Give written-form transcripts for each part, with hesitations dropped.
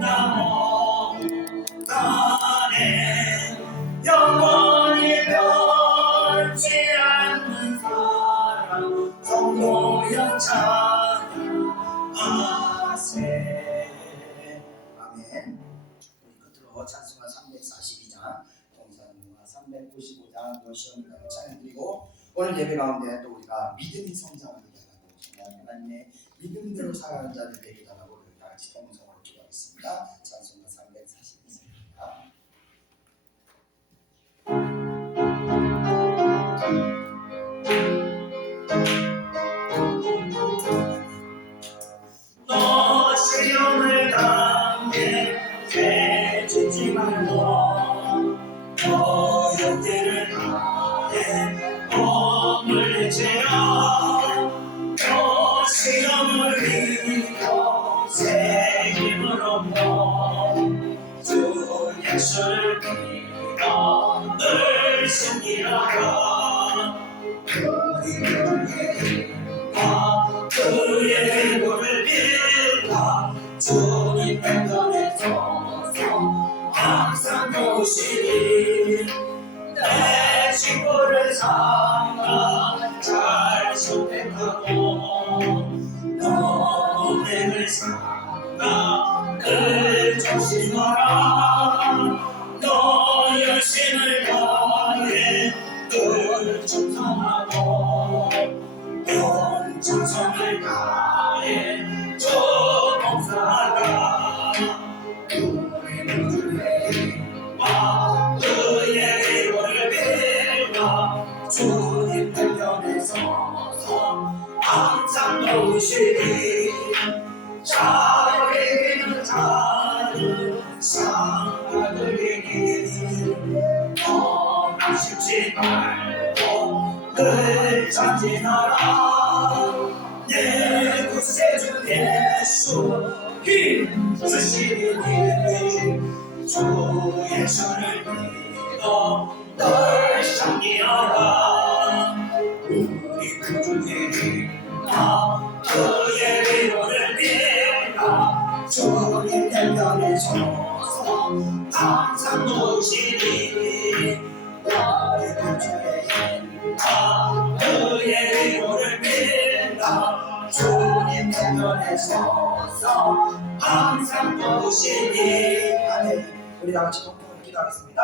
나네 영원히 변치 않는 사랑 성도여 찬양하세. 아멘. 우리 끝으로 찬송가 342장 동사님과 355장 시험을 찬양드리고 오늘 예배 가운데 또 우리가 믿음이 성장하게 하고 하나님의 믿음대로 살아가는 자들 되게 달라고 우리 다 같이 통성으로 기도하겠습니다. 찬송가 342입니다. 너 시험을 당해 죄짓지 말고 너 용기를 다해 몸을 내치라. 너 시험을 이겨 새 힘을 얻고 주 예수를 믿어 늘 승리하라. 우리 그의 이름을 빌라. 주님 편에 서서 항상 보시니 내 친구를 삼가 잘 선택하고 너를 삼가 늘 조심하라. 너 열심을 다해 늘 충성하고 온 정성을 다해 주 봉사하라. 우리는 주의 와 그의 이름을 빌라. 주님 편에 서서 항상 도우시니 잘 이기는 자는 상 받으리니 너 아쉽지 말고 늘 전진하라. 내 구세주 예수 힘쓰시니 주 예수를 믿어 늘 승리하라. 우리 그 중에 나 그의 이름을 빌라. 주님 편에 서서 항상 도우시니 나의 구주의 그의 이름을 빌라. 주님 편에 서서 항상 도우시니. 아멘. 우리 다같이 동동을 기도하겠습니다.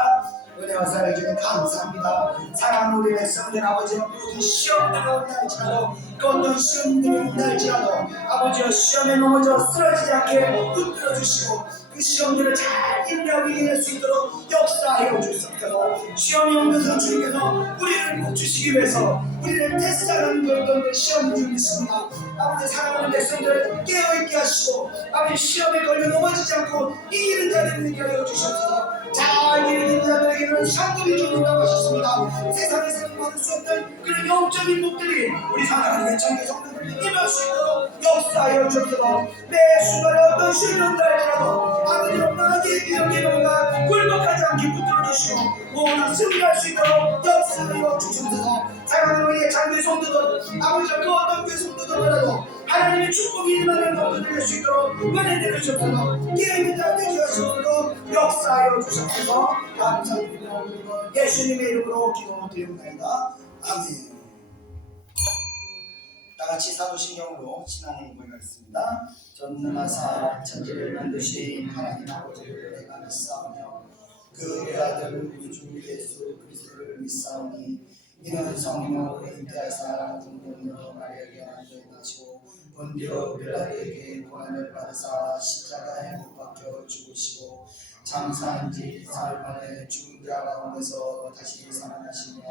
은혜와 사랑해 주님 감사합니다. 사랑하는 우리 백성들 아버지는 모든 시험들을 온날지라도 어떤 시험들이 온날지라도 아버지여 시험에 넘어져 쓰러지지 않게 붙들어 주시고 그 시험들을 잘 인내하고 이겨낼 수 있도록 역사하여 주옵소서. 시험이 온 것은 주님께서 우리를 꼭 주시기 위해서 우리를 테스트하는 것들 시험 중이십니다. 아버지 사랑하는 백성들을 깨어있게 하시고 아버지 시험에 걸려 넘어지지 않고 이기는 자들을 있게 하여 주옵소서. 잘 이기는 자들에게는 상급이 주는다고 하셨습니다. 세상에서는 받을 수 없는 그런 영적인 복들이 우리 사랑하는 예천의 성도들을 임할 수 있도록 역사하여 주옵소서. 매 순간에 어떤 시련을 할지라도 아버지 엄마에게 기억해 놓으나 굴복하지 않게 붙들어 주시고 모두 승리할 수 있도록 역사하여 주옵소서. 사랑하는 우리의 장교의 성도들 아버지 그 어떤 교회 성도들보다도 하나님의 축복이 임하는 것을 드릴 수 있도록 은혜 내려주옵소서. 깨어있는 자들 주옵소서. 역사하여 주옵소서. 감사드립니다. 예수님의 이름으로 기도드리옵나이다. 아멘. 다같이 사도신경으로 신앙의 고백을 하겠습니다. 전능하사 천지를 만드신 하나님 아버지를 내가 믿사오며 그의 아들 우리 주 예수 그리스도를 믿사오니 이는 성령으로 잉태하사 중동으로 마리아에게 안전하시고 본디오 빌라도에게 고난을 받으사 십자가에 못 박혀 죽으시고 장사한 지 사흘 만에 죽은 자 가운데서 다시 살아나시며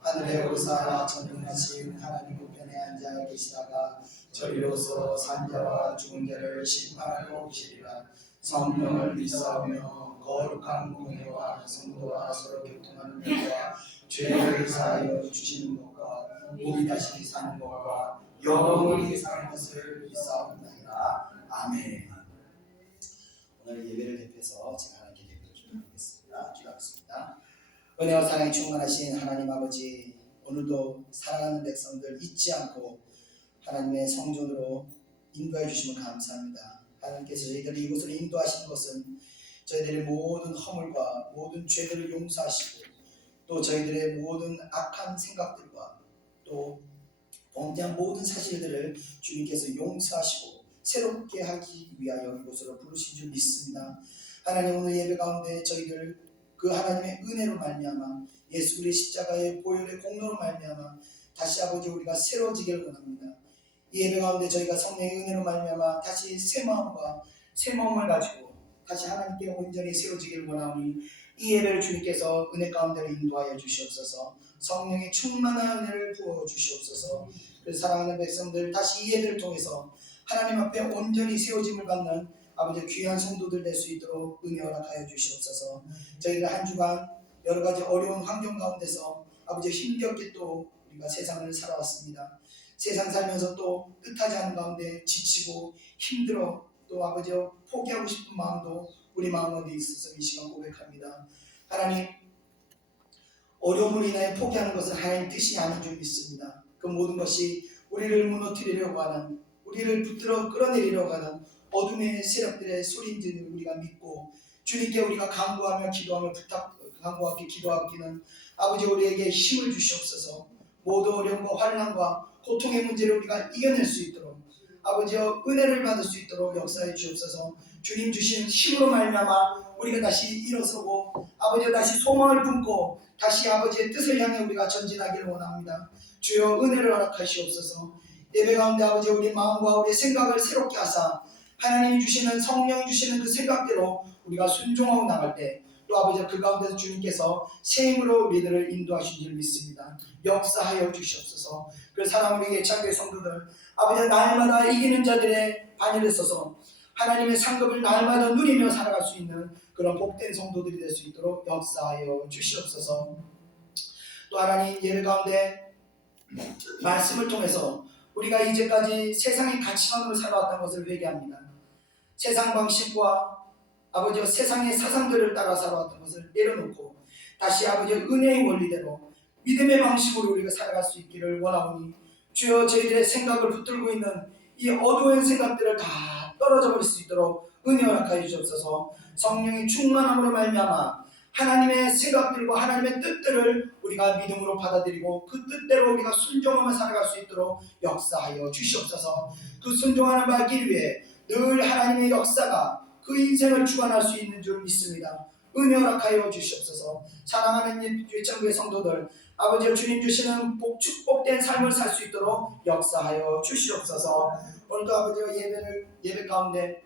하늘에 오르사 전능하신 하나님 우편에 앉아 계시다가 저리로서 산자와 죽은 자를 심판하러 오시리라. 성령을 믿사오며 거룩한 공회와 성도와 서로 교통하는 것과 죄를 사하여 주시는 것과 몸이 다시 사는 것과 영원히 사는 것을 믿사옵나이다. 아멘. 오늘 예배를 대표해서 제가 하나님께 예배를 드리겠습니다. 기도하겠습니다. 은혜와 사랑이 충만하신 하나님 아버지, 오늘도 사랑하는 백성들 잊지 않고 하나님의 성전으로 인도해 주시면 감사합니다. 하나님께서 저희들을 이곳으로 인도하신 것은 저희들의 모든 허물과 모든 죄들을 용서하시고 또 저희들의 모든 악한 생각들과 또 범죄한 모든 사실들을 주님께서 용서하시고 새롭게 하기 위하여 이곳으로 부르신 줄 믿습니다. 하나님, 오늘 예배 가운데 저희들 그 하나님의 은혜로 말미암아 예수 그리스도의 십자가의 보혈의 공로로 말미암아 다시 아버지 우리가 새로워지기를 원합니다. 이 예배 가운데 저희가 성령의 은혜로 말미암아 다시 새 마음과 새 마음을 가지고 다시 하나님께 온전히 세워지기를 원하오니 이 예배를 주님께서 은혜 가운데로 인도하여 주시옵소서. 성령의 충만한 은혜를 부어 주시옵소서. 그래서 사랑하는 백성들 다시 이 예배를 통해서 하나님 앞에 온전히 세워짐을 받는 아버지 귀한 성도들 될 수 있도록 은혜 허락하여 주시옵소서. 저희들 한 주간 여러 가지 어려운 환경 가운데서 아버지 힘겹게 또 우리가 세상을 살아왔습니다. 세상 살면서 또 뜻하지 않은 가운데 지치고 힘들어 또 아버지 포기하고 싶은 마음도 우리 마음 어디에 있어서 이 시간 고백합니다. 하나님, 어려움을 인하여 포기하는 것은 하나님 뜻이 아닌 줄 믿습니다. 그 모든 것이 우리를 무너뜨리려고 하는, 우리를 붙들어 끌어내리려고 하는 어둠의 세력들의 소리인 줄 우리가 믿고 주님께 우리가 간구하며 기도하며 간구하기 기도하기는 아버지 우리에게 힘을 주시옵소서. 모든 어려움과 환난과 고통의 문제를 우리가 이겨낼 수 있도록 아버지여 은혜를 받을 수 있도록 역사해 주옵소서. 주님 주신 힘으로 말미암아 우리가 다시 일어서고 아버지여 다시 소망을 품고 다시 아버지의 뜻을 향해 우리가 전진하기를 원합니다. 주여 은혜를 허락하시옵소서. 예배 가운데 아버지 우리 마음과 우리 생각을 새롭게 하사 하나님이 주시는 성령이 주시는 그 생각대로 우리가 순종하고 나갈 때 또 아버지 그 가운데서 주님께서 새 힘으로 우리들을 인도하신 줄 믿습니다. 역사하여 주시옵소서. 그 사랑하는 우리 예찬교회 성도들 아버지 날마다 이기는 자들의 반열에 서서 하나님의 상급을 날마다 누리며 살아갈 수 있는 그런 복된 성도들이 될 수 있도록 역사하여 주시옵소서. 또 하나님 예배 가운데 말씀을 통해서 우리가 이제까지 세상의 가치관으로 살아왔던 것을 회개합니다. 세상 방식과 아버지와 세상의 사상들을 따라 살아왔던 것을 내려놓고 다시 아버지의 은혜의 원리대로 믿음의 방식으로 우리가 살아갈 수 있기를 원하오니 주여 저희들의 생각을 붙들고 있는 이 어두운 생각들을 다 떨어져 버릴 수 있도록 은혜 허락하여 주옵소서. 성령의 충만함으로 말미암아 하나님의 생각들과 하나님의 뜻들을 우리가 믿음으로 받아들이고 그 뜻대로 우리가 순종하며 살아갈 수 있도록 역사하여 주시옵소서. 그 순종하는 바의 길 위에 늘 하나님의 역사가 그 인생을 주관할 수 있는 줄 믿습니다. 은혜 허락하여 주시옵소서. 사랑하는 예찬교회 성도들 아버지 주님 주시는 축복된 삶을 살 수 있도록 역사하여 주시옵소서. 오늘도 아버지 예배 가운데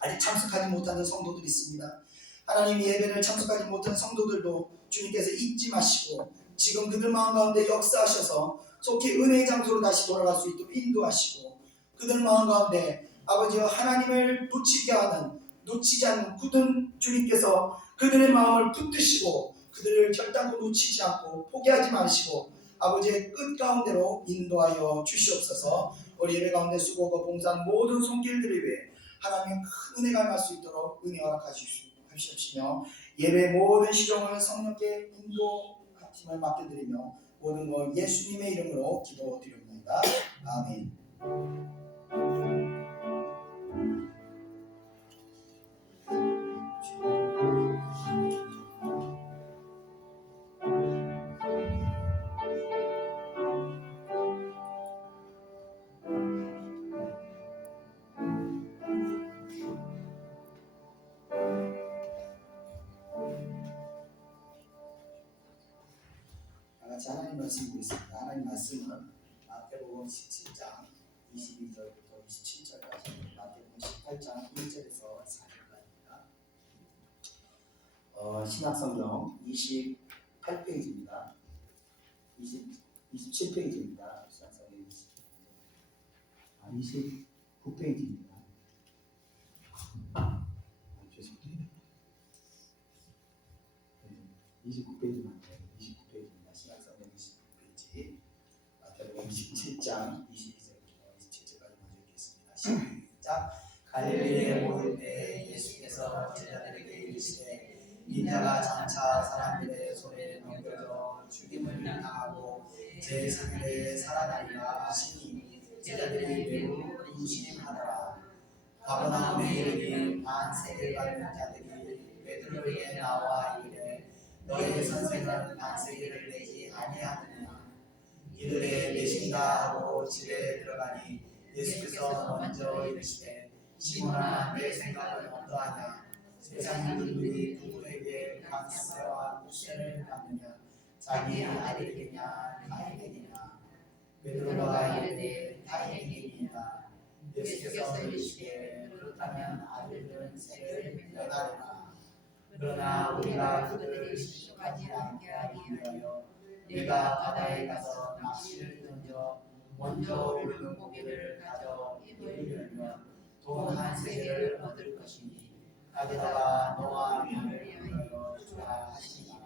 아직 참석하지 못하는 성도들이 있습니다. 하나님 예배를 참석하지 못한 성도들도 주님께서 잊지 마시고 지금 그들 마음 가운데 역사하셔서 속히 은혜의 장소로 다시 돌아갈 수 있도록 인도하시고 그들 마음 가운데 아버지와 하나님을 놓치지 않는 굳은 주님께서 그들의 마음을 붙드시고 그들을 결단코 놓치지 않고 포기하지 마시고 아버지의 끝 가운데로 인도하여 주시옵소서. 우리 예배 가운데 수고하고 봉사한 모든 손길들을 위해 하나님의 큰 은혜가 임할 수 있도록 은혜 허락하시옵시며 예배 모든 시종을 성령께 인도하심을 맡겨드리며 모든 것 예수님의 이름으로 기도드립니다. 아멘. 하나님 말씀 보겠습니다. 하나님 말씀은 마태복음 17장 22절부터 27절까지 마태복음 18장 1절에서 4절까지입니다. 신약성경 28페이지입니다. 27페이지입니다. 신약성경 29페이지입니다. 죄송합니다. 29페이지만 29페이지입니다. 신약성경 29페이지 마태복음 17장 22절부터 27절까지 먼저 읽겠습니다. 시작. 갈릴리에 모일 때 예수께서 제자들에게 이르시되 인자가 장차 사람들의 손에 넘겨져 죽임을 당하고 제3일에 살아나리라 하시니 제자들이 매우 의심하더라. 가버나움에 이르니 반세를 받는 자들이 베드로에게 나와 이르되 너희 선생은 반세를 내지 아니하느냐. 이들의 내신다 하고 집에 들어가니 예수께서 먼저 이르시되 시몬아 내 생각은 어떠하냐. 세상 인들이 누구에게 강세와 묵세를 받느냐. 자기 아들이냐 가인이냐. 베드로가 이르되 가인이니이다. 예수께서 이르시되 그렇다면 아들들은 세를 면하리라. 그러나 우리가 그들을 실족하지 않게 하기 위하여 내가 바다에 가서 낚시를 던져 먼저 오르는 고기를 가져 입을 열면 돈 한 세겔을 얻을 것이니 가게다가 너와 나를 위하여 주라 하시니라.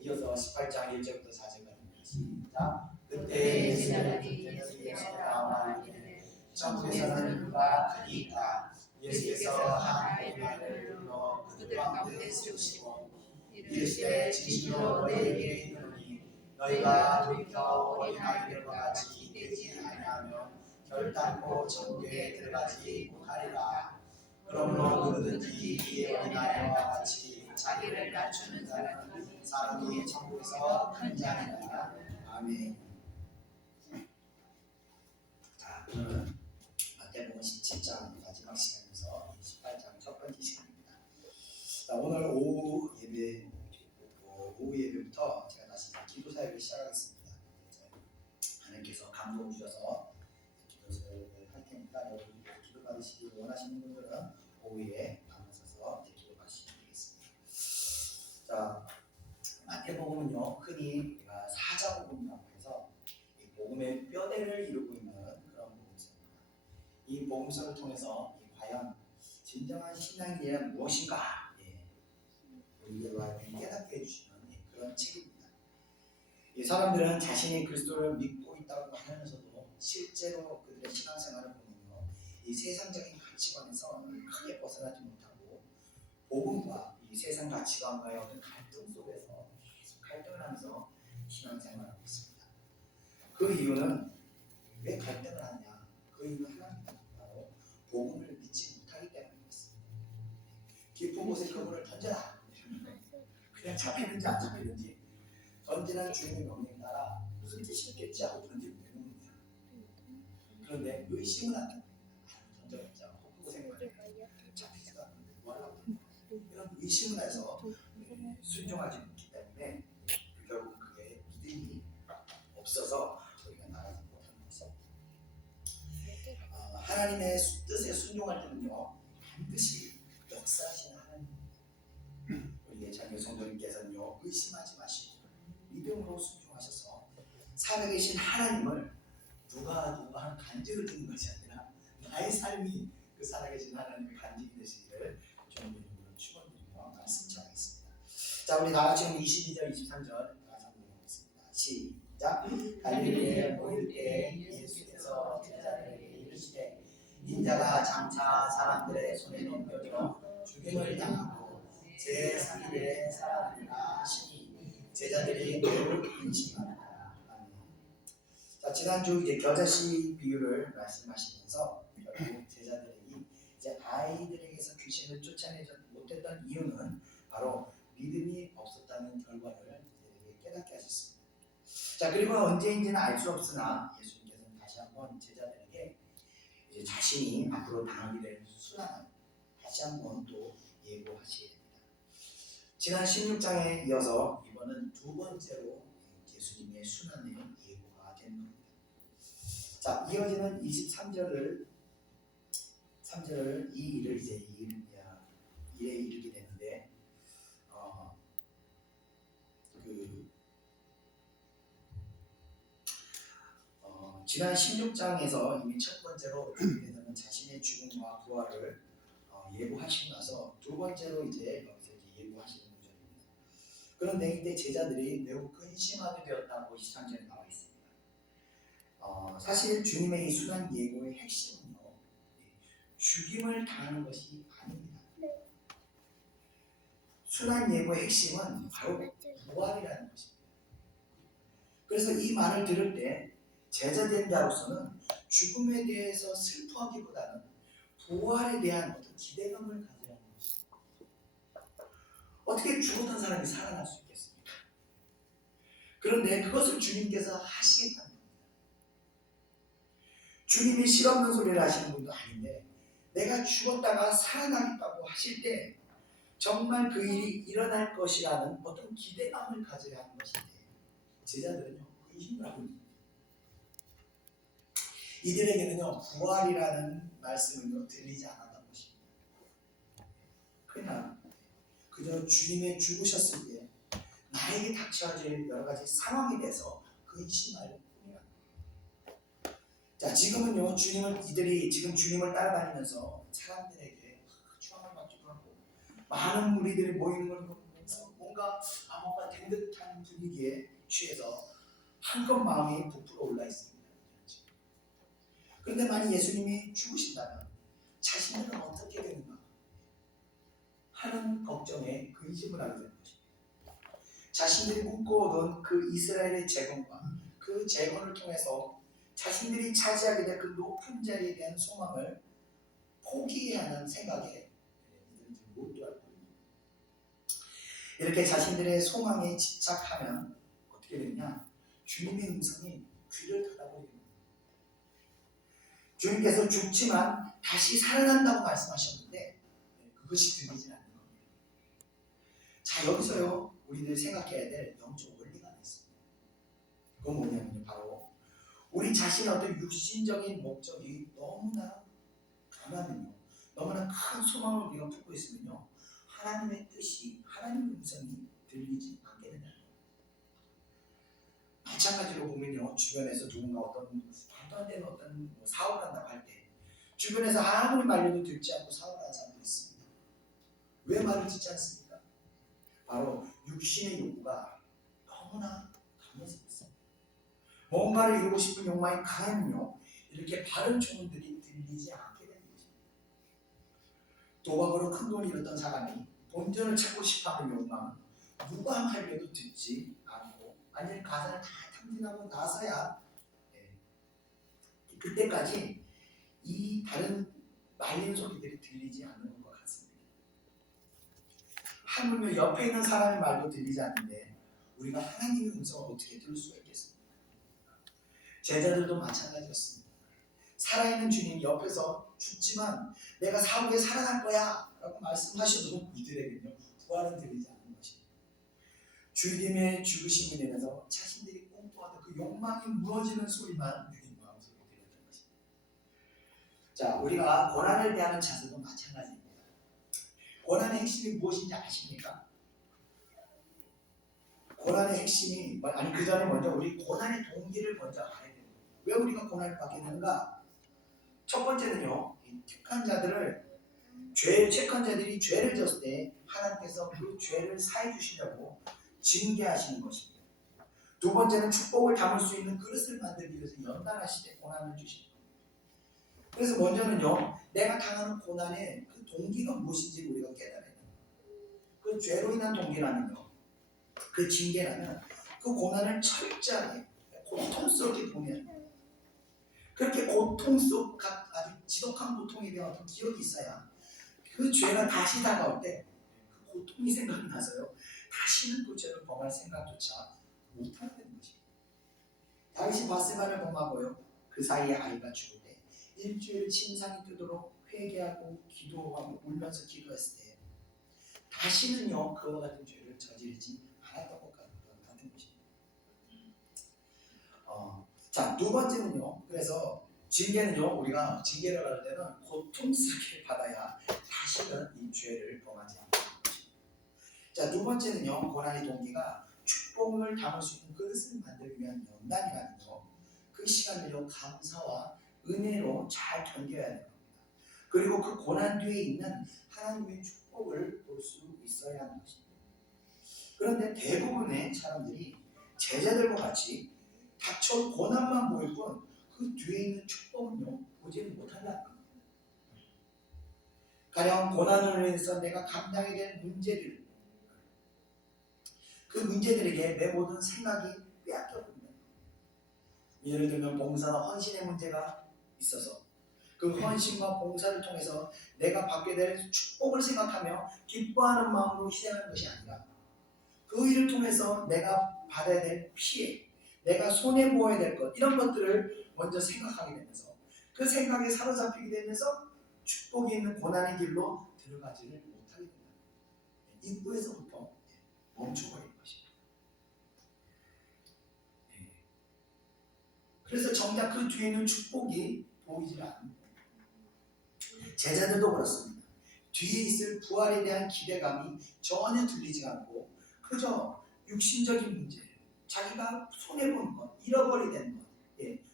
이어서 18장 1절부터 4절까지 시작. 그때 제자들이 예수께 나와 이르되 천국에서는 누가 크니 있다. 예수께서 한 어린아이를 불러 그들 가운데 세우시고 이르시되 진실로 너희에게 이르노니 너희가 돌이켜 어린아이들과 같이 기대지 아니하면 결단코 천국에 들어가지 못하리라. 그러므로 누구든지 이 어린아이와 같이 자기를 낮추는 자는 사람이 천국에서 큰 자니라. 아멘. 자, 오늘은 마태복음 17장 마지막 시간에서 18장 첫 번째 시간입니다. 자, 오늘 오후 예배부터 제가 다시 기도 사역을 시작하겠습니다. 하나님께서 감동 주셔서 기도 사역을 할 테니까 여러분 기도 받으시기 원하시는 분들은 오후에 나눠서 기도 받으시면 되겠습니다. 자, 마태복음은요 흔히 우리가 사자복음이라고 해서 이 복음의 뼈대를 이루고 있는 그런 복음서입니다. 이 복음서를 통해서 과연 진정한 신앙이란 무엇인가 우리들과 깨닫게 해주시는 그런 책입니다. 이 사람들은 자신이 그리스도를 믿고 있다고 하면서도 실제로 그들의 신앙생활을 보면요 이 세상적인 가치관에서 크게 벗어나지 못하고 복음과 이 세상 가치관과의 어떤 갈등 속에서 갈등을 하면서 신앙생활을 하고 있습니다. 그 이유는 왜 갈등을 하느냐? 그 이유는 하나입니다. 바로 복음을 믿지 못하기 때문입니다. 깊은 곳에 그물을 던져라. 그냥 잡히는지 안 잡히는지 던지는 주인의 명령에 따라 무슨 뜻이 있겠지 하고 던지면 되는 겁니다. 그런데 의심은 안 됩니다. 던져봤자 헛고생을 잡히지도 않는데 뭐하려고 이런 의심을 해서 순종하지 않기 때문에 결국 그게 믿음이 없어서 우리가 나가지 못하는 것이죠. 하나님의 뜻에 순종할 때는요 반드시 역사하시는 하나님 우리의 자녀 성도님께서는요 의심하지 마시고 믿음으로 순종하셔서 살아계신 하나님을 누가 하는 간증을 듣는 것이 아니라 나의 삶이 그 살아계신 하나님의 간증이 되시기를 주님으로 축원드리며 말씀 전하겠습니다. 자, 우리 다 같이 22절 23절 다시 한번 읽겠습니다. 시작. 갈릴리에 모일 때 예수께서 제자들에게 이르시되 인자가 장차 사람들의 손에 넘겨져 죽임을 당하고 제3일에 살아나리라 하시니 제자들이 매우 근심하더라. 자, 지난주 이제 겨자씨 비유를 말씀하시면서 결국 제자들이 이제 아이들에게서 귀신을 쫓아내지 못했던 이유는 바로 믿음이 없었다는 결과를 깨닫게 하셨습니다. 자, 그리고 언제인지는 알 수 없으나 예수님께서는 다시 한번 제자들에게 이제 자신이 앞으로 당하게 될 순환을 다시 한번 또 예고하시게 됩니다. 지난 16장에 이어서 이번은 두 번째로 예수님의 순환의 예고가 되는 겁니다. 자, 이어지는 23절을 이 일을 이제 일에 이르게 되는데 지난 16장에서 이미 첫 번째로 주님께서는 자신의 죽음과 부활을 예고하시고 나서 두 번째로 이제 여기서 예고하시는 구절입니다. 그런데 이때 제자들이 매우 근심하게 되었다고 23절에 나와 있습니다. 사실 주님의 이 순환 예고의 핵심은요 죽임을 당하는 것이 아닙니다. 순환 예고의 핵심은 바로 부활이라는 것입니다. 그래서 이 말을 들을 때 제자된 자로서는 죽음에 대해서 슬퍼하기보다는 부활에 대한 어떤 기대감을 가져야 하는 것입니다. 어떻게 죽었던 사람이 살아날 수 있겠습니까? 그런데 그것을 주님께서 하시겠다는 겁니다. 주님이 실없는 소리를 하시는 분도 아닌데 내가 죽었다가 살아나겠다고 하실 때 정말 그 일이 일어날 것이라는 어떤 기대감을 가져야 하는 것인데 제자들은요 의심을 하고 있습니다. 이들에게는요 부활이라는 말씀은요 들리지 않았던 것입니다. 그냥 그저 주님의 죽으셨을 때 나에게 닥쳐질 여러 가지 상황에 대해서 의심할 뿐이라. 자, 지금은요 이들이 지금 주님을 따라다니면서 사람들에게 추앙을 받기도 하고 많은 무리들이 모이는 걸 보면서 뭔가 된 듯한 분위기에 취해서 한껏 마음이 부풀어 올라 있습니다. 그런데 만약 예수님이 죽으신다면 자신들은 어떻게 되는가 하는 걱정에 근심을 하게 되는 것입니다. 자신들이 꿈꿔오던 그 이스라엘의 재건과 그 재건을 통해서 자신들이 차지하게 될 그 높은 자리에 대한 소망을 포기해야 하는 생각에 몰두할 뿐입니다. 이렇게 자신들의 소망에 집착하면 어떻게 되느냐? 주님의 음성이 귀를 닫아버리는 겁니다. 주님께서 죽지만 다시 살아난다고 말씀하셨는데 그것이 들리지 않는 겁니다. 자, 여기서요 우리들 생각해야 될 영적 원리가 하나 있습니다. 그건 뭐냐면요 바로 우리 자신의 어떤 육신적인 목적이 너무나 강하면요 너무나 큰 소망을 우리가 품고 있으면요 하나님의 뜻이 하나님의 음성이 들리지 않게 된다. 마찬가지로 보면요 주변에서 누군가 어떤 말도 안 되는 어떤 사업을 한다고 할 때 주변에서 아무리 말려도 듣지 않고 사업을 하는 사람들이 있습니다. 왜 말을 듣지 않습니까? 바로 육신의 욕구가 너무나 강해서 있습니다. 뭔가를 이루고 싶은 욕망이 강하면요 이렇게 바른 조언들이 들리지 않게 되는 것입니다. 도박으로 큰 돈을 잃었던 사람이 본전을 찾고 싶어하는 욕망은 누가 말려도 듣지 않고 완전히 가산을 다 탕진하고 나서야 그때까지 이 다른 말리는 소리들이 들리지 않는 것 같습니다. 하물며 옆에 있는 사람의 말도 들리지 않는데 우리가 하나님의 음성을 어떻게 들을 수가 있겠습니까? 제자들도 마찬가지였습니다. 살아있는 주님 옆에서 죽지만 내가 사후에 살아날 거야 라고 말씀하셔도 이들에게는요 부활은 들리지 않는 것입니다. 주님의 죽으심을 인해서 자신들이 꿈꿔왔던 그 욕망이 무너지는 소리만 유님 마음속에 들렸던 것입니다. 자, 우리가 고난을 대하는 자세도 마찬가지입니다. 고난의 핵심이 무엇인지 아십니까? 고난의 핵심이 그 전에 먼저 우리 고난의 동기를 먼저 알아야 됩니다. 왜 우리가 고난을 받게 되는가? 첫 번째는요, 택한 자들이 죄를 졌을 때 하나님께서 그 죄를 사해 주시려고 징계하시는 것입니다. 두 번째는 축복을 담을 수 있는 그릇을 만들기 위해서 연단하실 때 고난을 주십니다. 그래서 먼저는요, 내가 당하는 고난의 그 동기가 무엇인지 우리가 깨달아야 됩니다. 그 죄로 인한 동기라면요, 그 징계라면 그 고난을 철저하게 고통스럽게 보면 그렇게 고통 속 아주 지독한 고통에 대한 어떤 기억이 있어야 그 죄가 다시 다가올 때 그 고통이 생각이 나서요 다시는 그 죄를 범할 생각조차 못하게 되는 것입니다. 다윗이 바세바를 범하고요 그 사이에 아이가 죽을 때 일주일 침상이 뜨도록 회개하고 기도하고 울면서 기도했을 때 다시는요 그와 같은 죄를 저지르지 않았던 것 같은 것입니다. 자, 두 번째는요. 그래서 징계는요. 우리가 징계를 받을 때는 고통스럽게 받아야 다시는 이 죄를 범하지 않는 것입니다. 자, 두 번째는요. 고난의 동기가 축복을 담을 수 있는 그릇을 만들기 위한 연단이라는거 그 시간을요. 감사와 은혜로 잘 견뎌야 되는 겁니다. 그리고 그 고난 뒤에 있는 하나님의 축복을 볼 수 있어야 하는 것입니다. 그런데 대부분의 사람들이 제자들과 같이 닥쳐올 고난만 보일 뿐 그 뒤에 있는 축복은요 보지를 못한다는 겁니다. 가령 고난으로 인해서 내가 감당해야 될 문제들 그 문제들에게 내 모든 생각이 빼앗겨버립니다. 예를 들면 봉사나 헌신의 문제가 있어서 그 헌신과 봉사를 통해서 내가 받게 될 축복을 생각하며 기뻐하는 마음으로 시작하는 것이 아니라 그 일을 통해서 내가 받아야 될 피해, 내가 손해보아야 될 것, 이런 것들을 먼저 생각하게 되면서 그 생각에 사로잡히게 되면서 축복이 있는 고난의 길로 들어가지를 못하게 된다. 입구에서부터 멈춰버리는 것입니다. 그래서 정작 그 뒤에 있는 축복이 보이질 않는 거예요. 제자들도 그렇습니다. 뒤에 있을 부활에 대한 기대감이 전혀 들리지 않고 그저 육신적인 문제, 자기가 손해보는 것, 잃어버리게 되는 것,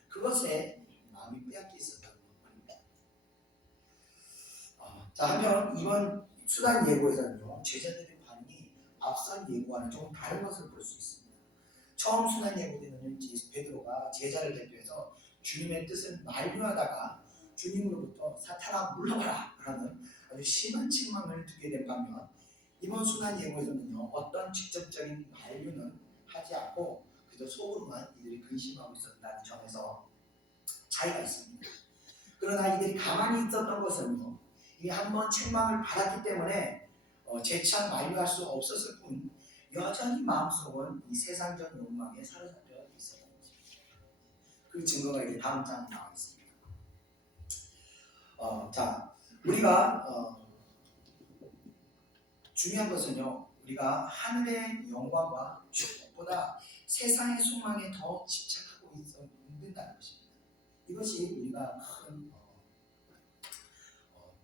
그것에 마음이 빼앗겨 있었다는 말입니다. 자, 한편 이번 수단 예고에서는요, 제자들의 반응이 앞선 예고와는 조금 다른 것을 볼 수 있습니다. 처음 수단 예고 때는 베드로가 제자를 대표해서 주님의 뜻을 만류하다가 주님으로부터 사탄아 물러가라 하는 아주 심한 책망을 듣게 된 반면 이번 수단 예고에서는요, 어떤 직접적인 만류는 하지 않고 그저 속으로만 이들이 근심하고 있었다는 점에서 차이가 있습니다. 그러나 이들이 가만히 있었던 것은요, 이미 한번 책망을 받았기 때문에 재차 만류할 수 없었을 뿐 여전히 마음속은 이 세상적 욕망에 사로잡혀 있었던 것입니다. 그 증거가 이제 다음 장에 나와 있습니다. 자, 우리가 중요한 것은요, 우리가 하늘의 영광과 축복보다 세상의 소망에 더 집착하고 있는다는 것입니다. 이것이 우리가 큰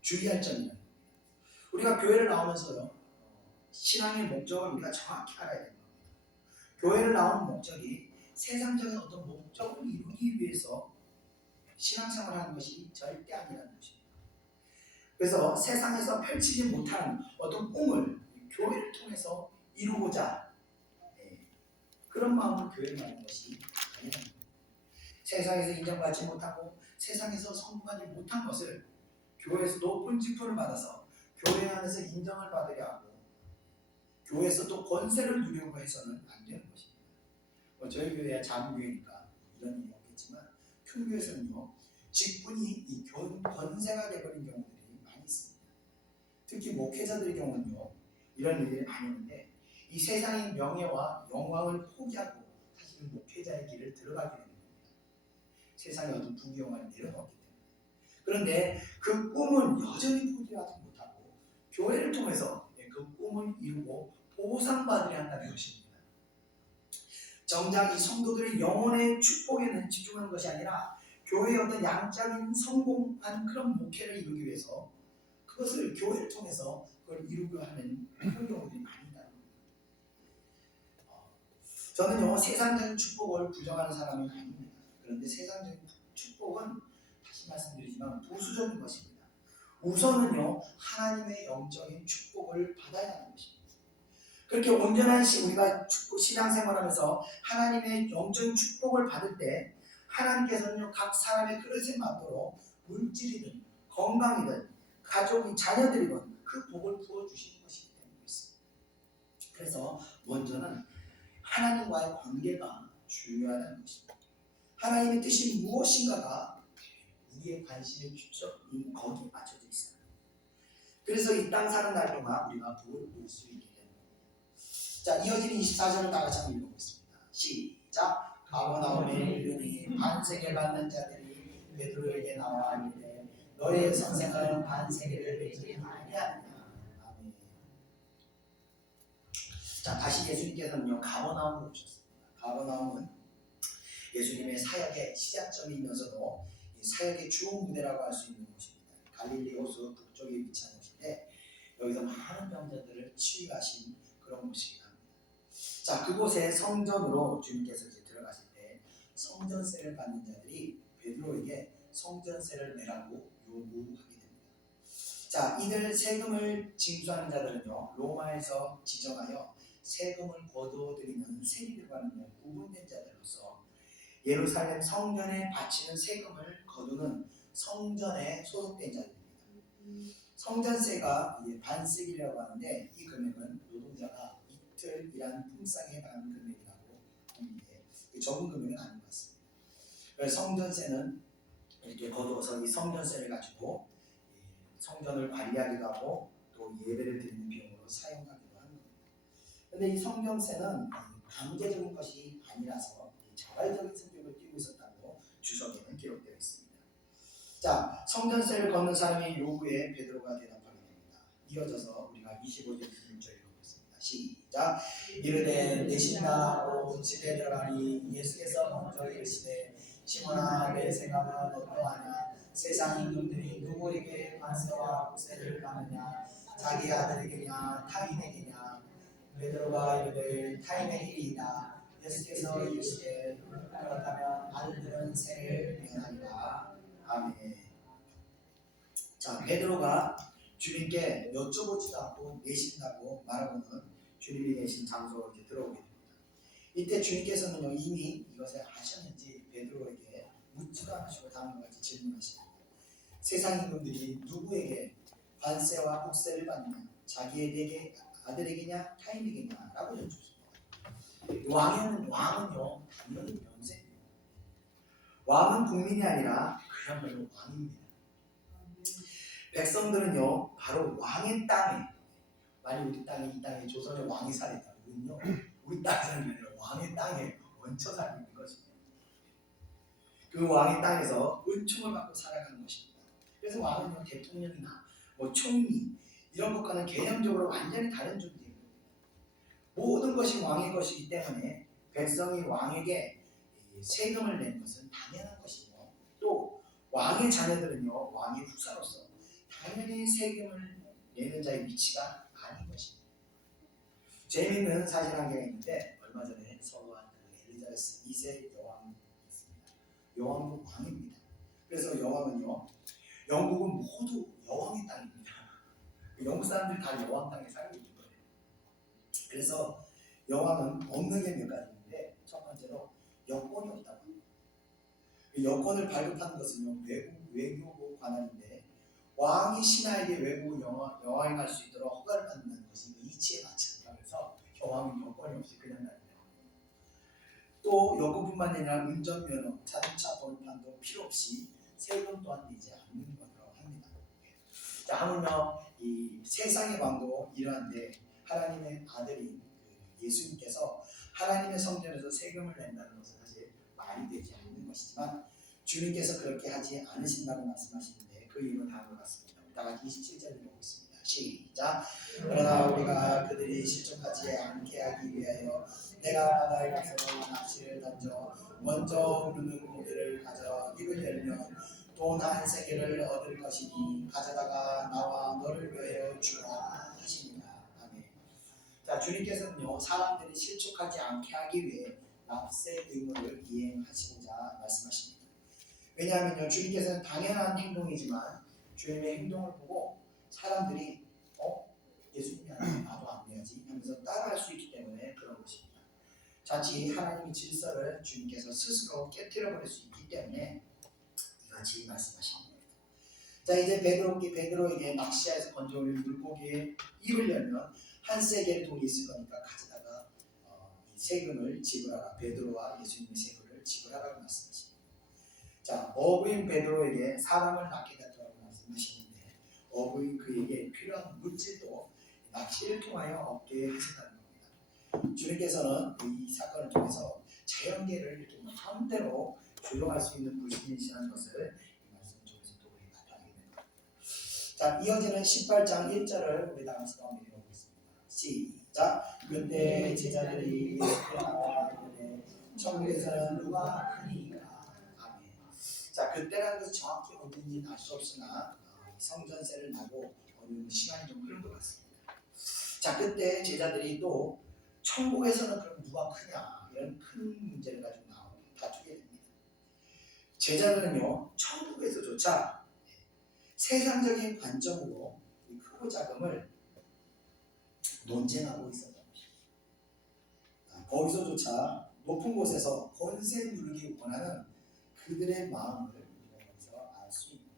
주의할 점입니다. 우리가 교회를 나오면서요, 신앙의 목적을 우리가 정확히 알아야 됩니다. 교회를 나오는 목적이 세상적인 어떤 목적을 이루기 위해서 신앙생활을 하는 것이 절대 아니라는 것입니다. 그래서 세상에서 펼치지 못한 어떤 꿈을 교회를 통해서 이루고자 그런 마음으로 교회를 나오는 것이 아니라는 겁니다. 세상에서 인정받지 못하고 세상에서 성공하지 못한 것을 교회에서 높은 직분을 받아서 교회 안에서 인정을 받으려 하고 교회에서 또 권세를 누리려고 해서는 안 되는 것입니다. 저희 교회야 작은 교회니까 이런 일이 없겠지만 큰 교회에서는요, 직분이 이 권세가 되어버린 경우들이 많이 있습니다. 특히 목회자들의 경우는요, 이런 일이 많이 있는데 이 세상의 명예와 영광을 포기하고 사실은 목회자의 길을 들어가게 되는 겁니다. 세상의 어떤 부귀영화를 내려놓기 때문에. 그런데 그 꿈은 여전히 포기하지 못하고 교회를 통해서 그 꿈을 이루고 보상받으려 한다는 것입니다. 정작 이 성도들의 영혼의 축복에는 집중하는 것이 아니라 교회의 어떤 양적인 성공한 그런 목회를 이루기 위해서 그것을 교회를 통해서 그걸 이루려 하는 그런 경우들이 많이 있다는 겁니다. 저는요, 세상적인 축복을 부정하는 사람은 아닙니다. 그런데 세상적인 축복은 다시 말씀드리지만 부수적인 것입니다. 우선은요, 하나님의 영적인 축복을 받아야 하는 것입니다. 그렇게 온전한 우리가 신앙생활하면서 하나님의 영적인 축복을 받을 때 하나님께서는요, 각 사람의 그릇에 맞도록 물질이든 건강이든 가족이 자녀들이든 그 복을 부어주시는 것이기 때문에 있습니다. 그래서 먼저는 하나님과의 관계가 중요하다는 것입니다. 하나님의 뜻이 무엇인가가 우리의 관심의 주점이 거기에 맞춰져 있어요. 그래서 이 땅 사는 날 동안 우리가 복을 볼 수 있게 됩니다. 자, 이어지는 24절을 다 같이 한번 읽어보겠습니다. 시작. 가버나움에 이르니 반세계 받는 자들이 베드로에게 나와 이르되 너의 선생은 반세계를 내지 아니하느냐. 아멘. 자, 다시 예수님께서는요, 가버나움으로 오셨습니다. 가버나움은 예수님의 사역의 시작점이면서도 이 사역의 주요 무대라고 할 수 있는 곳입니다. 갈릴리 호수 북쪽에 위치한 곳인데 여기서 많은 병자들을 치유하신 그런 곳이기도 합니다. 자, 그곳에 성전으로 주님께서 이제 들어가실 때 성전세를 받는 자들이 베드로에게 성전세를 내라고 요구하게 됩니다. 자, 이들 세금을 징수하는 자들은요, 로마에서 지정하여 세금을 거두어들이는 세리들과는 구분된 자들로서 예루살렘 성전에 바치는 세금을 거두는 성전에 소속된 자들입니다. 성전세가 반세기라고 하는데 이 금액은 노동자가 이틀 일한 품삯에 해당하는 금액이라고 하는데 적은 금액은 아닌 것 같습니다. 그래서 성전세는 이렇게 거두어서 이 성전세를 가지고 성전을 관리하기도 하고 또 예배를 드리는 비용으로 사용하기도 합니다. 그런데 이 성전세는 강제적인 것이 아니라서 자발적인 성격을 띠고 있었다고 주석에는 기록되어 있습니다. 자, 성전세를 걷는 사람의 요구에 베드로가 대답하게 됩니다. 이어져서 우리가 25절 26절 읽어보겠습니다. 시작. 이르되 내신 나라로 집에 들어가니 예수께서 먼저 이르시되 시몬아 내 생각은 어떠하냐 세상 임금들이 누구에게 관세와 국세를 갚느냐 자기 아들에게냐 타인에게냐 베드로가 이르되 타인에게이다. 예수께서 이르시되 그렇다면 아들들은 세를 면하리라. 아멘. 자, 베드로가 주님께 여쭤보지도 않고 내신다고 말하고는 주님이 내신 장소로 이제 들어오게 됩니다. 이때 주님께서는요 이미 이것을 아셨는지 베드로에게 묻지도 않으시고 다음과 같이 질문하십니다. 세상 임금들이 누구에게 관세와 국세를 받느냐 자기에게 아들에게냐 타인에게냐 라고 여쭙습니다. 왕은요 당연히 면세입니다. 왕은 국민이 아니라 그야말로 왕입니다. 백성들은요 바로 왕의 땅에 만약 우리 땅에 이 땅에 조선의 왕이 살았다면요 우리 땅에 사는 게 아니라 왕의 땅에 얹혀 살고 있는 것입니다. 그 왕의 땅에서 은총을 받고 살아가는 것입니다. 그래서 왕은요 대통령이나 총리 이런 것과는 개념적으로 완전히 다른 존재입니다. 모든 것이 왕의 것이기 때문에 백성이 왕에게 세금을 내는 것은 당연한 것이고 또 왕의 자녀들은요 왕의 후사로서 당연히 세금을 내는 자의 위치가 아닌 것입니다. 재미있는 사실 한 개가 있는데 얼마 전에 서거한 엘리자베스 2세 여왕이 있습니다. 여왕은 왕입니다. 그래서 여왕은요 영국은 모두 여왕의 땅입니다. 영국 사람들이 다 여왕 땅에 살고 있는 거예요. 그래서 여왕은 없는 게 몇 가지 있는데 첫 번째로 여권이 없다고 합니다. 여권을 발급하는 것은요 외교부 관할인데 왕이 신하에게 외국 여행할 수 있도록 허가를 받는다는 것이 이치에 맞지 않다. 그래서 여왕은 여권이 없이 그냥 다닌다. 또 여권뿐만 아니라 운전면허, 자동차 번호판도 필요 없이 세금 또한 내지 않는 것이라고 합니다. 자, 하물며 이 세상의 왕도 이러한데 하나님의 아들인 예수님께서 하나님의 성전에서 세금을 낸다는 것은 사실 말이 되지 않는 것이지만 주님께서 그렇게 하지 않으신다고 말씀하시는데 그 이유는 다음과 같습니다. 다 같이 27절을 보고 있습니다. 시작. 그러나 우리가 그들이 실족하지 않게 하기 위하여 내가 바다에 가서 낚시를 던져 먼저 우는 고기를 가져 입을 열면 돈 한 세겔을 얻을 것이니 가져다가 나와 너를 위하여 주라 하시니라. 아멘. 자, 주님께서는요 사람들이 실족하지 않게 하기 위해 납세 의무를 이행하시고자 말씀하십니다. 왜냐하면요 주님께서는 당연한 행동이지만 주님의 행동을 보고 사람들이 예수님이 아니면 나도 안 돼야지 하면서 따라할 수 있기 때문에 그런 것입니다. 자칫 하나님의 질서를 주님께서 스스로 깨뜨려 버릴 수 있기 때문에 이같이 말씀하시는 겁니다. 자, 이제 베드로에게 낚시하에서 건져올린 물고기의 입을 열면 한 세겔 돈이 있을 거니까 가져다가 이 세금을 지불하라. 베드로와 예수님의 세금을 지불하라고 말씀하십니다. 자, 어부인 베드로에게 사람을 낚게 됐다고 말씀하시는데 어부인 그에게 필요한 물질도 낚시를 통하여 얻게 하셨다는 겁니다. 주님께서는 이 사건을 통해서 자연계를 이렇게 마음대로 조종할 수 있는 분이시라는 것을 이 말씀 속에서 또 우리 나타나게 됩니다. 자, 이어지는 18장 1절을 우리 다 같이 한번 읽어보겠습니다. 시작. 그때 제자들이 예수께 나와 이르되 천국에서는 누가 크니까. 아멘. 자, 그때라는 것이 정확히 어딘지는 알 수 없으나 성전세를 나고 어느 시간이 좀 흐른 것 같습니다. 자, 그때 제자들이 또 천국에서는 그럼 누가 크냐 이런 큰 문제를 가지고 다투게 됩니다. 제자들은요 천국에서조차 세상적인 관점으로 이 크고 작음을 논쟁하고 있었던 것입니다. 거기서조차 높은 곳에서 권세 누르기 원하는 그들의 마음을 여기서 알 수 있습니다.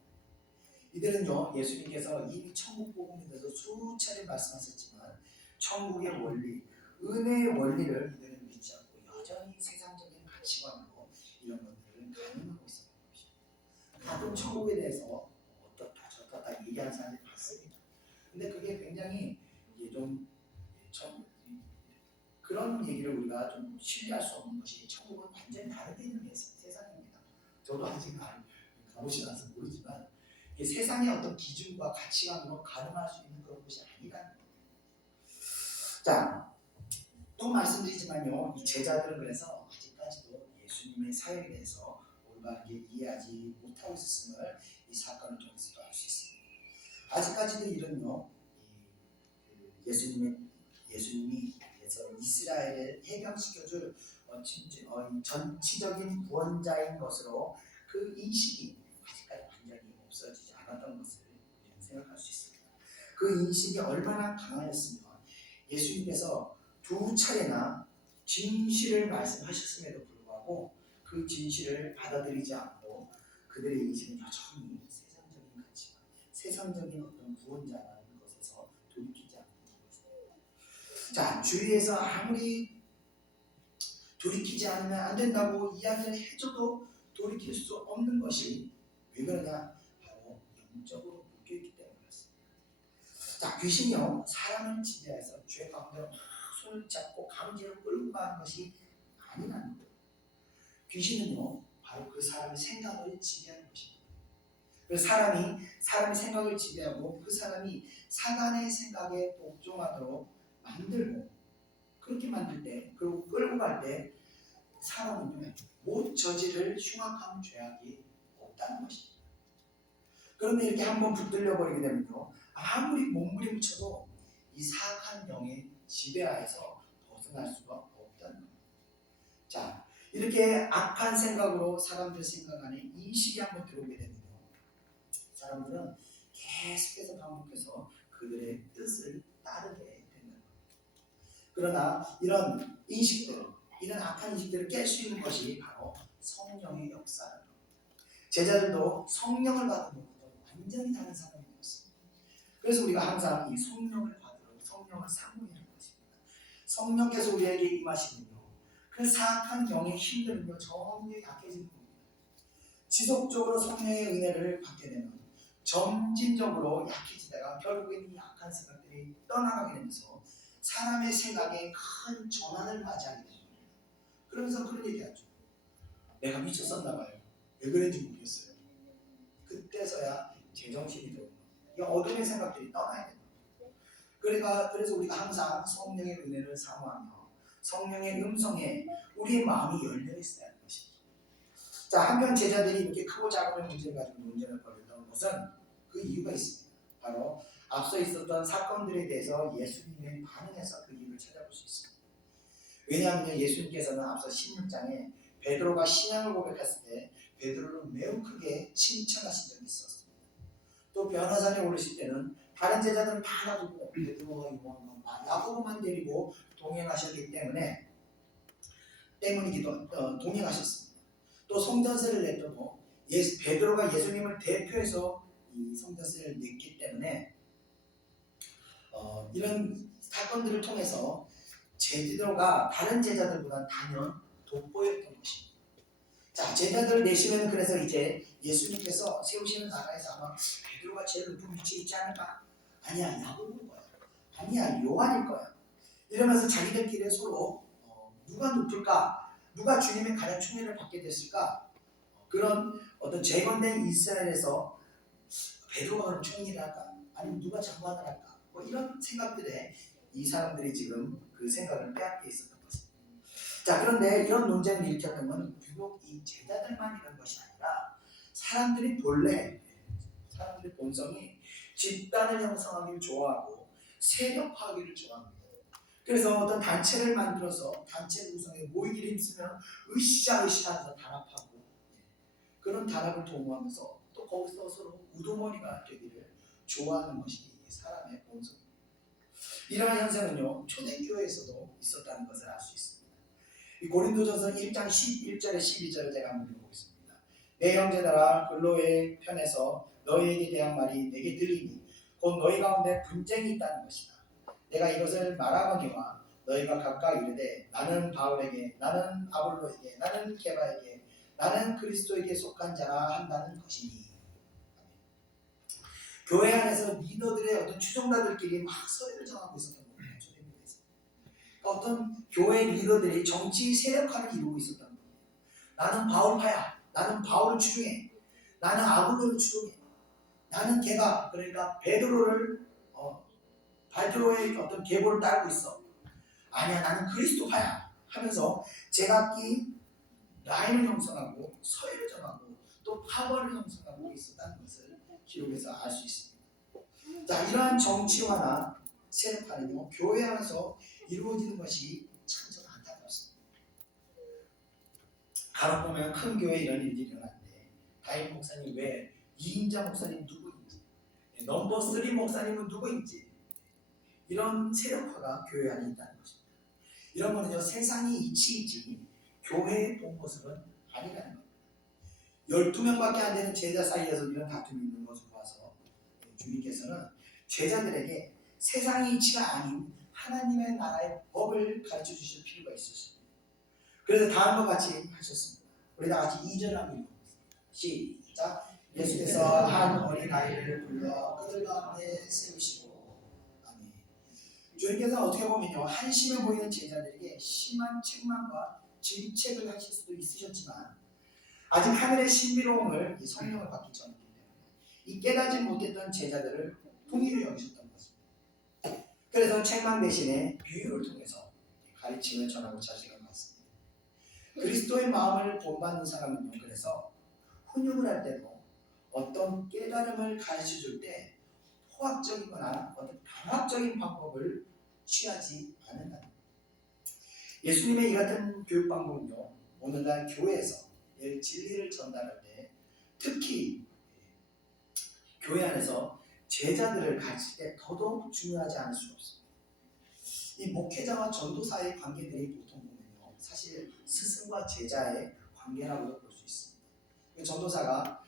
이들은요 예수님께서 이미 천국 복음에 대해서 수차례 말씀하셨지만 천국의 원리, 은혜의 원리를 이들은 믿지 않고 여전히 세상적인 가치관으로 이런 것들을 가늠하고 있었던 것입니다. 다들 천국에 대해서 어떻다 저떻다 얘기하는 사람들이 많습니다. 근데 그게 굉장히 이게 좀 그런 얘기를 우리가 좀 신뢰할 수 없는 것이 천국은 완전히 다르게 있는 세상입니다. 저도 아직 가보지 않아서 모르지만 이게 세상의 어떤 기준과 가치관으로 가늠할 수 있는 그런 것이 아니라는 거예요. 자, 또 말씀드리지만요, 이 제자들은 그래서 아직까지도 예수님의 사역에 대해서 올바르게 이해하지 못하고 있었음을 이 사건을 통해서도 알 수 있습니다. 아직까지도 이런요, 예수님이 이스라엘을 해방시켜줄 전치적인 구원자인 것으로 그 인식이 아직까지 완전히 없어지지 않았던 것을 우리는 생각할 수 있습니다. 그 인식이 얼마나 강하였으면 예수님께서 2차례나 진실을 말씀하셨음에도 불구하고 그 진실을 받아들이지 않고 그들의 인식은 여전히 세상적인 가치관, 세상적인 어떤 구원자라는 것에서 돌이키지 않는 것입니다. 자, 주위에서 아무리 돌이키지 않으면 안 된다고 이야기를 해줘도 돌이킬 수 없는 것이 왜 그러냐? 바로 영적으로 묶여있기 때문에 그렇습니다. 자, 귀신이요, 사람을 지배해서 죄 가운데 손을 잡고 강제로 끌고 가는 것이 아니라는 거예요. 귀신은요, 바로 그 사람의 생각을 지배하는 것입니다. 그래서 사람의 생각을 지배하고 그 사람이 사단의 생각에 복종하도록 만들고, 그렇게 만들 때, 그리고 끌고 갈 때 사람은요, 못 저지를 흉악한 죄악이 없다는 것입니다. 그런데 이렇게 한번 붙들려 버리게 되면요, 아무리 몸부림쳐도 이 사악한 영의 지배하에서 벗어날 수가 없다는 겁니다. 자, 이렇게 악한 생각으로 사람들 생각 안에 인식이 한번 들어오게 되면요, 사람들은 계속해서 반복해서 그들의 뜻을 따르게 된다는 겁니다. 그러나 이런 인식들, 이런 악한 인식들을 깰 수 있는 것이 바로 성령의 역사라는 겁니다. 제자들도 성령을 받은 것보다 완전히 다른 사람이었습니다. 그래서 우리가 항상 이 성령을 받으러 성령을 사모해야 하는 것입니다. 성령께서 우리에게 임하시면요, 그 사악한 영의 힘들은요 점점 약해지는 겁니다. 지속적으로 성령의 은혜를 받게 되면 점진적으로 약해지다가 결국에는 이 악한 생각들이 떠나가게 되면서 사람의 생각에 큰 전환을 맞이하게 됩니다. 그러면서 그런 얘기하죠. 내가 미쳤었나 봐요. 왜 그런지 모르겠어요. 그때서야 제정신이 들어오는 거예요. 이 어둠의 생각들이 떠나야 됩니다. 그래서 우리가 항상 성령의 은혜를 사모하며 성령의 음성에 우리의 마음이 열려 있어야 하는 것입니다. 자, 한편 제자들이 이렇게 크고 작은 문제를 가지고 논쟁을 벌였던 것은 그 이유가 있습니다. 바로 앞서 있었던 사건들에 대해서 예수님의 반응에서 그 이유를 찾아볼 수 있습니다. 왜냐하면 예수님께서는 앞서 16장에 베드로가 신앙을 고백했을 때 베드로를 매우 크게 칭찬하신 적이 있었습니다. 또 변화산에 오르실 때는 다른 제자들은 다 놔두고 베드로와 요한과 야고보만 데리고 동행하셨기 때문이기도 동행하셨습니다. 또 성전세를 냈더도 베드로가 예수님을 대표해서 이 성전세를 냈기 때문에 이런 사건들을 통해서 제자들과 다른 제자들보다 단연 돋보였던 것입니다. 자, 제자들 내시면 그래서 이제 예수님께서 세우시는 나라에서 아마 베드로가 제일 높은 위치에 있지 않을까? 아니야, 야고보일 거야. 아니야, 요한일 거야. 이러면서 자기들끼리 서로 누가 높을까? 누가 주님의 가장 충의를 받게 됐을까? 그런 어떤 재건된 이스라엘에서 베드로가 그럼 총리를 할까? 아니면 누가 장관을 할까? 뭐 이런 생각들에 이 사람들이 지금 그 생각을 빼앗겨 있었던 것입니다. 자, 그런데 이런 논쟁을 일으켰던 건 비록 이 제자들만 이런 것이 아니라 사람들이 본성이 집단을 형성하기를 좋아하고 세력화하기를 좋아합니다. 그래서 어떤 단체를 만들어서 단체 구성에 모이기를 힘쓰면 으쌰으쌰하면서 단합하고 그런 단합을 도모하면서 또 거기서 서로 우두머리가 되기를 좋아하는 것이 사람의 본성입니다. 이러한 현상은요 초대교회에서도 있었다는 것을 알 수 있습니다. 이 고린도전서 1장 11절에 12절을 제가 한번 읽어보겠습니다. 내 형제들아 근로의 편에서 너희에게 대한 말이 내게 들리니 곧 너희 가운데 분쟁이 있다는 것이다. 내가 이것을 말하거니와 너희가 각각 이르되 나는 바울에게, 나는 아볼로에게, 나는 게바에게, 나는 그리스도에게 속한 자라 한다는 것이니. 교회 안에서 리더들의 어떤 추종자들끼리 막 서열을 정하고 있었던 겁니다. 초대교회에서. 어떤 교회 리더들이 정치 세력화를 이루고 있었던 겁니다. 나는 바울파야. 나는 바울을 추종해. 나는 아볼로를 추종해. 나는 걔가 그러니까 베드로를 발드로의 어떤 계보를 따르고 있어. 아니야, 나는 그리스도파야 하면서 제각기 라인을 형성하고 서열을 정하고 또 파벌을 형성하고 있었다는 것을 기록해서 알 수 있습니다. 자, 이러한 정치화나 세력화는요, 교회 안에서 이루어지는 것이 참 좀 안타깝습니다. 간혹 보면 큰 교회에 이런 일들이 일어나는데 다임 목사님 외에 이인자 목사님 누구인지, 넘버 3 목사님은 누구인지, 이런 세력화가 교회 안에 있다는 것입니다. 이런 거는요, 세상이 이치이지 교회의 본 모습은 아니라는 겁니다. 12명밖에 안 되는 제자 사이에서 이런 다툼이 있는 것을 봐서 주님께서는 제자들에게 세상의 이치가 아닌 하나님의 나라의 법을 가르쳐 주실 필요가 있었습니다. 그래서 다음과 같이 하셨습니다. 우리 다 같이 2절 한번 읽어보겠습니다. 시작. 예수께서 한 어린아이를 불러 그들 가운데 세우시고. 아멘. 주님께서 어떻게 보면요, 한심해 보이는 제자들에게 심한 책망과 질책을 하실 수도 있으셨지만 아직 하늘의 신비로움을 성령을 받기 전이기 때문에 이 깨닫지 못했던 제자들을 풍요히 여기셨던 것입니다. 그래서 책망 대신에 비유를 통해서 가르침을 전하고 자식을 받습니다. 그리스도의 마음을 본받는 사람은요, 그래서 훈육을 할 때도 어떤 깨달음을 가르쳐 줄 때 포학적이거나 어떤 강압적인 방법을 취하지 않는다. 예수님의 이 같은 교육 방법은요, 오늘날 교회에서 진리를 전달할 때 특히 교회 안에서 제자들을 가르칠 때 더더욱 중요하지 않을 수 없습니다. 이 목회자와 전도사의 관계들이 보통 보면요, 사실 스승과 제자의 관계라고도 볼 수 있습니다. 전도사가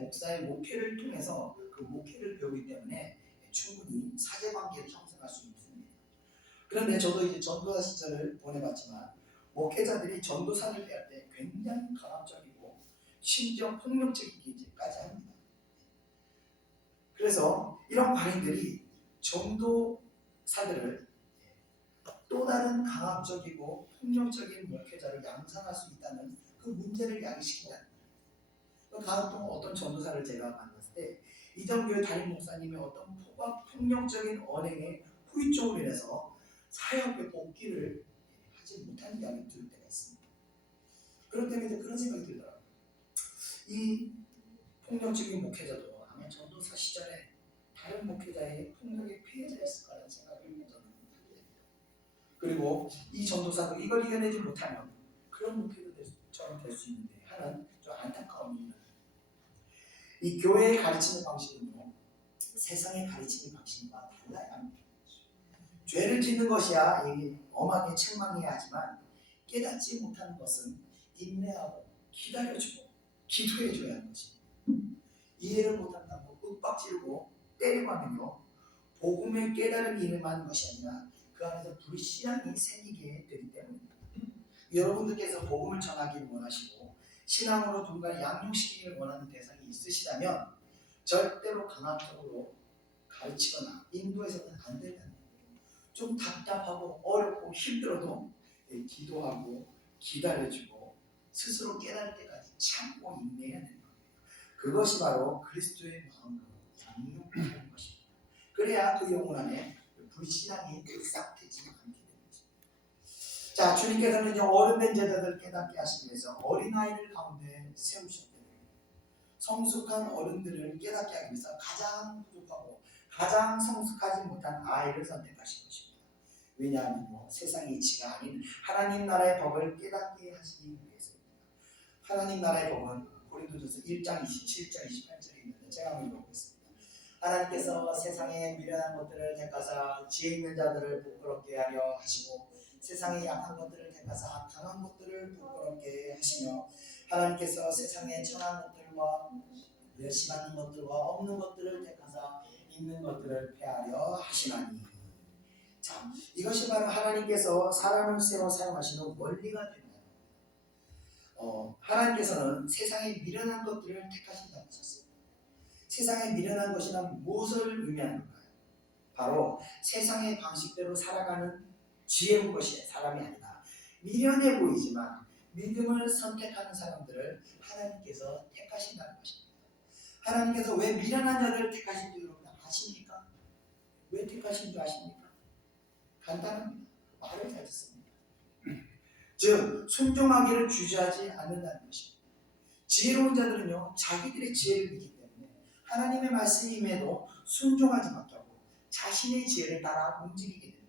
목사의 목회를 통해서 그 목회를 배우기 때문에 충분히 사제 관계를 형성할 수 있습니다. 그런데 저도 이제 전도사 시절을 보내봤지만 목회자들이 전도사를 대할 때 굉장히 강압적이고 심지어 폭력적이기까지 합니다. 그래서 이런 관행들이 전도사들을 또 다른 강압적이고 폭력적인 목회자를 양산할 수 있다는 그 문제를 야기시킨다. 가끔 어떤 전도사를 제가 만났을 때 이전교회 담임 목사님의 어떤 폭력적인 언행의 후유증으로 인해서 사역에 복귀를 하지 못하는 이야기를 들을 때가 있습니다. 그럴 때는 이제 그런 생각이 들더라고요. 이 폭력적인 목회자도 아마 전도사 시절에 다른 목회자의 폭력의 피해자였을 거라는 생각을 저는 하게 됩니다. 그리고 이 전도사도 이걸 이겨내지 못하면 그런 목회자처럼 될 수 있는데 하는 좀 안타까움이 있는 이 교회의 가르치는 방식은요, 세상의 가르치는 방식과 달라야 합니다. 죄를 짓는 것이야 엄하게 책망해야 하지만 깨닫지 못하는 것은 인내하고 기다려주고 기도해줘야 하는 것입니다. 이해를 못한다고 윽박지르고 때리고 하면요, 복음의 깨달음이 임하는 것이 아니라 그 안에서 불신앙이 생기게 되기 때문입니다. 여러분들께서 복음을 전하기를 원하시고 신앙으로 누군가를 양육시키기를 원하는 대상이 있으시다면 절대로 강압적으로 가르치거나 인도해서는 안 된다는 거예요. 좀 답답하고 어렵고 힘들어도 기도하고 기다려주고 스스로 깨달을 때까지 참고 인내해야 되는 거예요. 그것이 바로 그리스도의 마음으로 양육하는 것입니다. 그래야 그 영혼 안에 불신앙이 싹트지 않게 됩니다. 자, 주님께서는 어른된 제자들을 깨닫게 하시기 위해서 어린아이를 가운데 세우셨거든요. 성숙한 어른들을 깨닫게 하기 위해서 가장 부족하고 가장 성숙하지 못한 아이를 선택하신 것입니다. 왜냐하면 세상의 이치가 아닌 하나님 나라의 법을 깨닫게 하시기 위해서입니다. 하나님 나라의 법은 고린도전서 1장 27절 28절에 있는데 제가 한번 읽어보겠습니다. 하나님께서 세상에 미련한 것들을 택하사 지혜 있는 자들을 부끄럽게 하려 하시고 세상의 약한 것들을 택하사 강한 것들을 부끄럽게 하시며 하나님께서 세상의 천한 것들과 멸시받는 것들과 없는 것들을 택하사 있는 것들을 폐하려 하시나니. 자, 이것이 바로 하나님께서 사람을 새로 사용하시는 원리가 됩니다. 하나님께서는 세상에 미련한 것들을 택하신다고 하셨어요. 세상에 미련한 것이나 무엇을 의미하는 걸까요? 바로 세상의 방식대로 살아가는 지혜로운 것이 사람이 아니라 미련해 보이지만 믿음을 선택하는 사람들을 하나님께서 택하신다는 것입니다. 하나님께서 왜 미련한 자들을 택하신지 여러분 아십니까? 왜 택하신 줄 아십니까? 간단합니다. 말을 잘 듣습니다. 즉 순종하기를 주저하지 않는다는 것입니다. 지혜로운 자들은요 자기들의 지혜를 믿기 때문에 하나님의 말씀임에도 순종하지 못하고 자신의 지혜를 따라 움직이게 됩니다.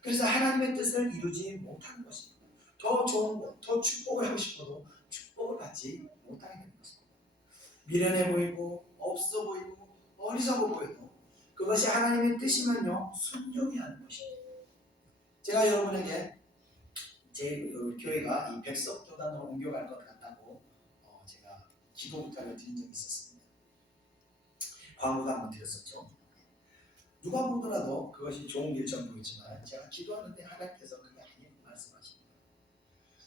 그래서 하나님의 뜻을 이루지 못하는 것입니다. 더 좋은 것, 더 축복을 하고 싶어도 축복을 받지 못하게 되는 것입니다. 미련해 보이고 없어 보이고 어리석어 보여도 그것이 하나님의 뜻이면요 순종이 하는 것입니다. 제가 여러분에게 제 교회가 이 백석교단으로 옮겨갈 것 같다고 제가 기도 부탁을 드린 적이 있었습니다. 광고도 한번 드렸었죠. 누가 보더라도 그것이 좋은 일처럼 보이지만 제가 기도하는데 하나님께서 그게 아니라고 말씀하십니다.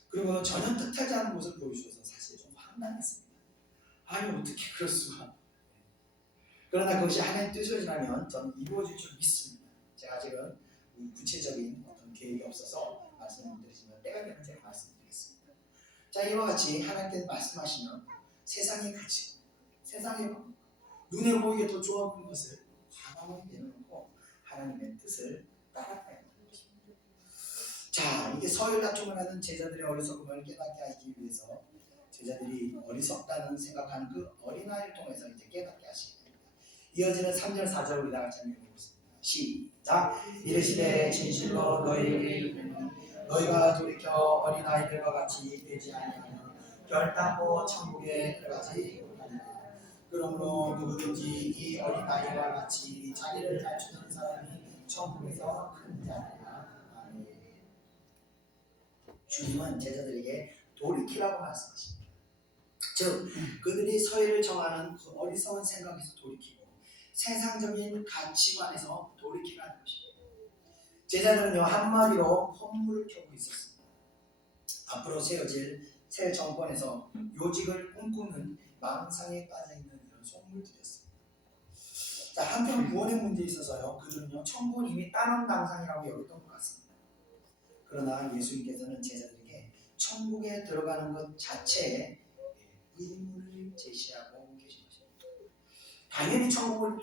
그리고 전혀 뜻하지 않은 모습을 보여주셔서 사실 좀 황당했습니다. 아니 어떻게 그럴 수가. 그러나 그것이 하나님의 뜻이라면 저는 이루어질 줄 믿습니다. 제가 아직은 구체적인 어떤 계획이 없어서 말씀을 드리지만 때가 되면 제가 말씀드리겠습니다. 자, 이와 같이 하나님께서 말씀하시면 세상의 가치, 세상의 눈에 보이게 더 좋아 보이는 것을 과감하게 내려놓고 하나님의 뜻을 따라가야 하는 것입니다. 자, 이게 서열 다툼을 하는 제자들의 어리석음을 깨닫게 하기 위해서 제자들이 어리석다는 생각하는 그 어린아이를 통해서 이제 깨닫게 하시게 됩니다. 이어지는 3절 4절 우리 다 같이 읽어보겠습니다. 시작. 이르시되 진실로 너희가 돌이켜 어린아이들과 같이 되지 아니하면 결단코 천국에 들어가지 못하리라. 그러므로 누구든지 이 어린아이와 같이 자기를 낮추는 사람이 천국에서 큰 자니라. 아멘. 주님은 제자들에게 돌이키라고 말씀하십니다. 즉 그들이 서열을 정하는 그 어리석은 생각에서 돌이키고 세상적인 가치관에서 돌이키라는 것입니다. 제자들은요 한마디로 헛물을 켜고 있었습니다. 앞으로 세워질 새 정권에서 요직을 꿈꾸는 망상에 빠져있는 이런 속물들이었습니다. 자, 한편 구원의 문제에 있어서요 그들은요 천국은 이미 따놈당상이라고 여겼던 것 같습니다. 그러나 예수님께서는 제자들에게 천국에 들어가는 것 자체에 의무를 제시하고 계신 것입니다. 당연히 천국을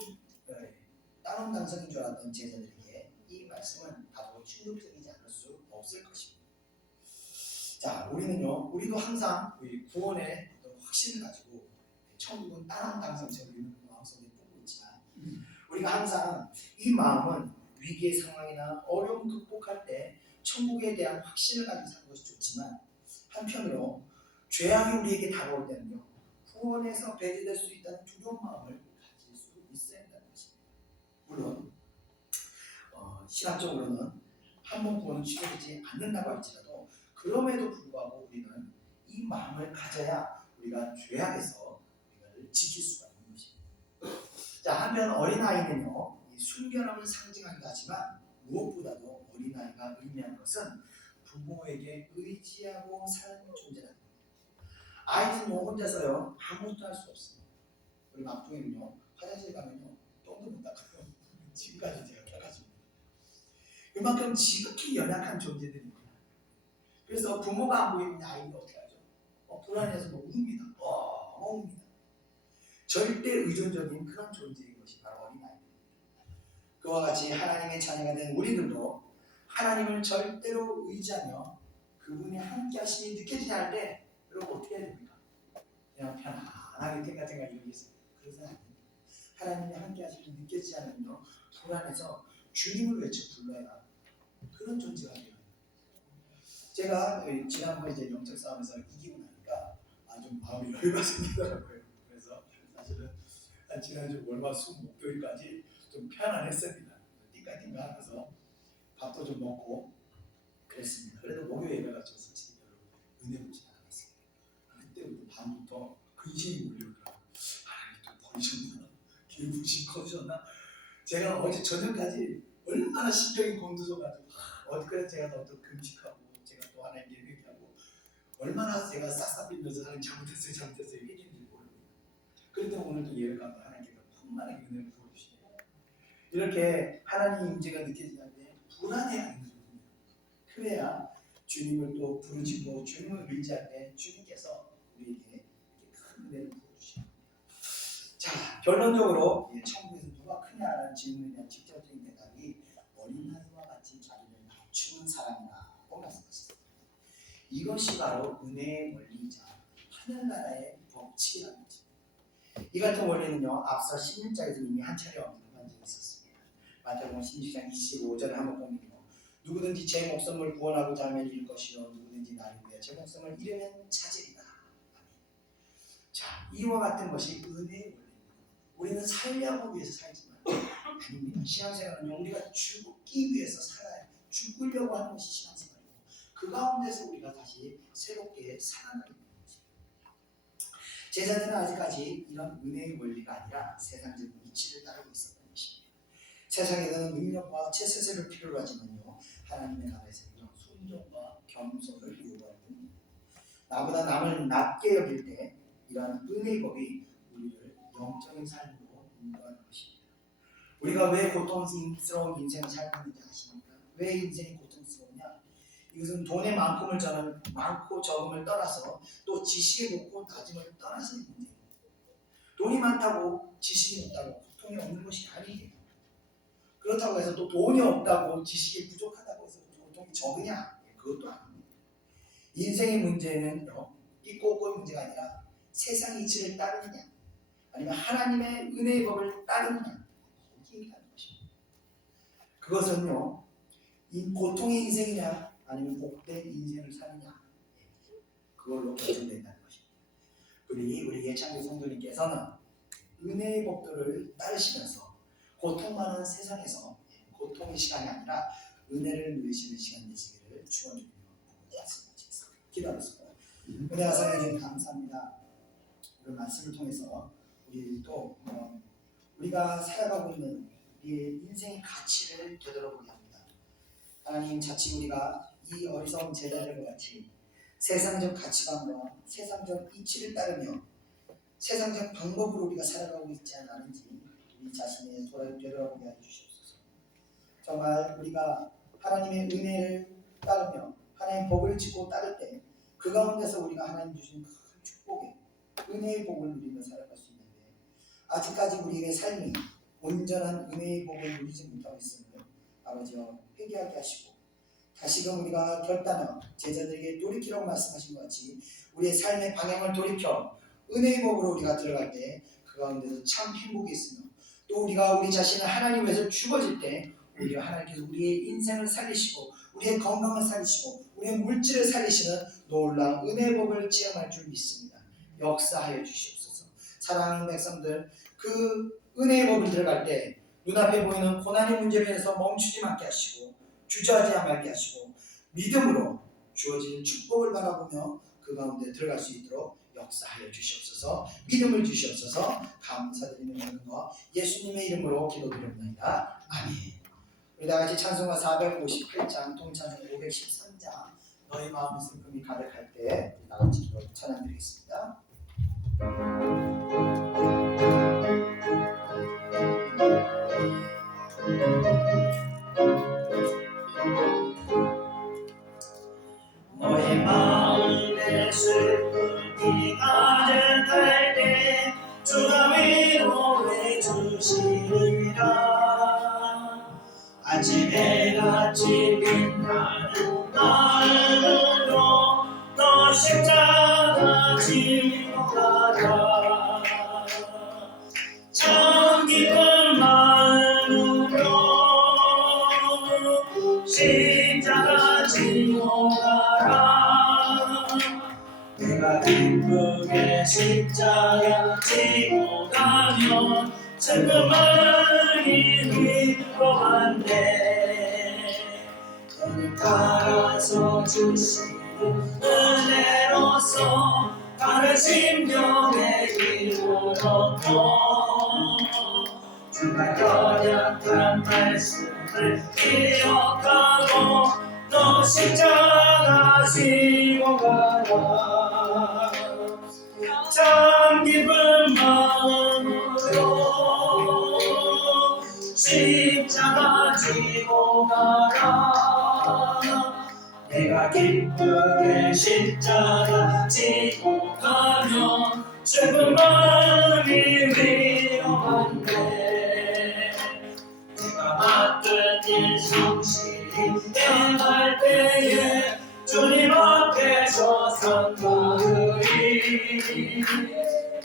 따놈당상인 줄 알았던 제자들에게 이 말씀은 다소 충격적이지 않을 수 없을 것입니다. 자, 우리도 항상 구원의 확신을 가지고 천국은 따놈당상처럼 우리는 마음속에 품고 있지만 우리가 항상 이 마음은 위기의 상황이나 어려움 극복할 때 천국에 대한 확신을 가지고 사는 것이 좋지만 한편으로 죄악이 우리에게 다가올 때는요 구원에서 배제될 수 있다는 두려운 마음을 가질 수 있어야 한다는 것입니다. 물론 신학적으로는 한 번 구원은 취소되지 않는다고 할지라도 그럼에도 불구하고 우리는 이 마음을 가져야 우리가 죄악에서 우리를 지킬 수가 있는 것입니다. 자, 한편 어린아이는요 이 순결함을 상징하기도 하지만 무엇보다도 어린아이가 의미하는 것은 부모에게 의지하고 사는 존재라는 겁니다. 아이는요 혼자서요 아무것도 할 수 없습니다. 우리 막둥이는요 화장실 가면요 똥도 못 닦아요. 지금까지 제가 닦아줍니다. 그만큼 지극히 연약한 존재들입니다. 그래서 부모가 안 보이면 아이는 어떻게 하죠? 불안해서 웁니다. 웁니다. 절대 의존적인 그런 존재인 것이 바로 어린아이입니다. 그와 같이 하나님의 자녀가 된 우리들도 하나님을 절대로 의지하며 그분이 함께 하심이 느껴지지 않을 때 여러분 어떻게 해야 됩니까? 그냥 편안하게 생각생각 이러겠습니다. 그래서는 안 됩니다. 하나님이 함께 하심이 느껴지지 않으면 불안해서 주님을 외쳐 불러야 그런 존재가 돼요. 제가 지난번에 이제 영적 싸움에서 이기고 나니까 좀 마음이 여유가 생기더라고요. 그래서 사실은 지난주 월화수 목요일까지 좀 편안했습니다. 띵까띵까 하면서 밥도 좀 먹고 그랬습니다. 그래도 목요일 예배가 좀 솔직히 별로 은혜 보지 않았습니다. 그때부터 밤부터 근심이 몰려오더라고요. 하나님 또 버리셨나? 개부심 커지셨나? 제가 어제 저녁까지 얼마나 신경이 곤두서가지고 어디까지 제가 또 금식하고 제가 또 하나님께 회개하고 얼마나 제가 싹싹 빌면서 하나님 잘못했어요 해주는지 모릅니다. 그런데 오늘도 예배 가면 하나님께서 풍만하게 은혜를 부어주시네요. 이렇게 하나님 임재가 느껴지는데 불안해하는 거거든요. 그래야 주님을 또 부르짖고 주님을 의지할 때 주님께서 우리에게 큰 은혜를 부어주십니다. 자, 결론적으로 천국에서 누가 크냐라는 질문에 대한 직접적인 대답이 어린아이와 같이 자기를 낮추는 사람이라고 말씀하셨습니다. 이것이 바로 은혜의 원리이자 하늘나라의 법칙이라는 거죠. 이 같은 원리는요, 앞서 16장에서 이미 한 차례 언급한 적이 있었습니다. 마태복음 16장 25절에 한번 보면요, 누구든지 제 목숨을 구원하고자 하면 잃을 것이요 누구든지 나를 위해 제 목숨을 잃으면 찾으리라. 자, 이와 같은 것이 은혜의 원리입니다. 우리는 살려고 위해서 살지만 아닙니다. 신앙생활은요, 우리가 죽기 위해서 살아야 죽으려고 하는 것이 신앙생활이고 그 가운데서 우리가 다시 새롭게 살아나게 되는 것입니다. 제자들은 아직까지 이런 은혜의 원리가 아니라 세상적인 이치를 따르고 있었던 것입니다. 세상에서는 능력과 체세를 필요로 하지만요, 하나님의 나라에서는 순종과 겸손을 요구하는 겁니다. 나보다 남을 낮게 여길 때 이러한 은혜의 법이 우리를 영적인 삶으로 인도하는 것입니다. 우리가 왜 고통스러운 인생을 살고 있는지 아십니까? 왜 인생이 고통스러우냐? 이것은 돈의 만큼을 저는 많고 적음을 떠나서 또 지식의 높고 낮음을 떠나서의 문제입니다. 돈이 많다고 지식이 없다고 고통이 없는 것이 아니에요. 그렇다고 해서 또 돈이 없다고 지식이 부족하다고 해서 고통이 적으냐? 그것도 아닙니다. 인생의 문제는요, 이 꼬꼬의 문제가 아니라 세상 이치를 따르느냐 아니면 하나님의 은혜의 법을 따르느냐, 거기에 있다는 것입니다. 그것은요, 이 고통의 인생이냐 아니면 복된 인생을 사느냐, 그걸로 결정된다는 것입니다. 우리 예창교 성도님께서는 은혜의 법들을 따르시면서 고통 많은 세상에서 고통의 시간이 아니라 은혜를 누리시는 시간 되시기를 축원드리며 말씀하시겠습니다. 기도하겠습니다. 은혜와 사랑해 감사합니다. 오늘 말씀을 통해서 우리 또 우리가 살아가고 있는 우리의 인생의 가치를 되돌아보게 합니다. 하나님, 자칫 우리가 이 어리석은 제자들과 같이 세상적 가치관과 세상적 이치를 따르며 세상적 방법으로 우리가 살아가고 있지 않은지 우리 자신을 되돌아보게 해주시옵소서. 정말 우리가 하나님의 은혜를 따르며 하나님의 법을 짓고 따를 때 그 가운데서 우리가 하나님 주신 큰 축복의 은혜의 복을 누리며 살아갈 수 있는데 아직까지 우리의 삶이 온전한 은혜의 복을 누리지 못하고 있음을 아버지여 회개하게 하시고 다시금 우리가 결단하여 제자들에게 돌이키라고 말씀하신 것 같이 우리의 삶의 방향을 돌이켜 은혜의 복으로 우리가 들어갈 때 그 가운데서 참 행복이 있으며 또 우리가 우리 자신을 하나님 위해서 죽어질 때 우리가 하나님께서 우리의 인생을 살리시고 우리의 건강을 살리시고 우리의 물질을 살리시는 놀라운 은혜의 복을 체험할 줄 믿습니다. 역사하여 주시옵소서. 사랑하는 백성들, 그 은혜의 법을 들어갈 때 눈앞에 보이는 고난의 문제에 대해서 멈추지 않게 하시고 주저하지 않게 하시고 믿음으로 주어진 축복을 바라보며 그 가운데 들어갈 수 있도록 역사하여 주시옵소서. 믿음을 주시옵소서. 감사드리는 모든 것 예수님의 이름으로 기도드립니다. 아멘. 우리 다같이 찬송가 458장 통찬송 513장 너희 마음의 슬픔이 가득할 때 우리 다같이 찬양드리겠습니다. 너의 마음에 슬픔이 가득할 때 주가 위로해 주시리라. 아침에 같이 빛나는 마음으로 너 십자가 지고 가라. 참 기쁜 마음으로 십자가 지고 가라. 내가 기쁘게 십자가 지고 가면 슬픔을 위로한대. 너를 따라서 주시는 은혜로서 다른 심령에 이루었고 주가 연약한 말씀을 기억하고 너 십자가 지고 가라. 참 기쁜 마음으로 십자가 지고 가라. 내가 기쁘게 십자가 지고 가면 슬픈 마음이 위로한데 내가 맡은 일 성실히 행할 때에 주님 앞에서 선가으리.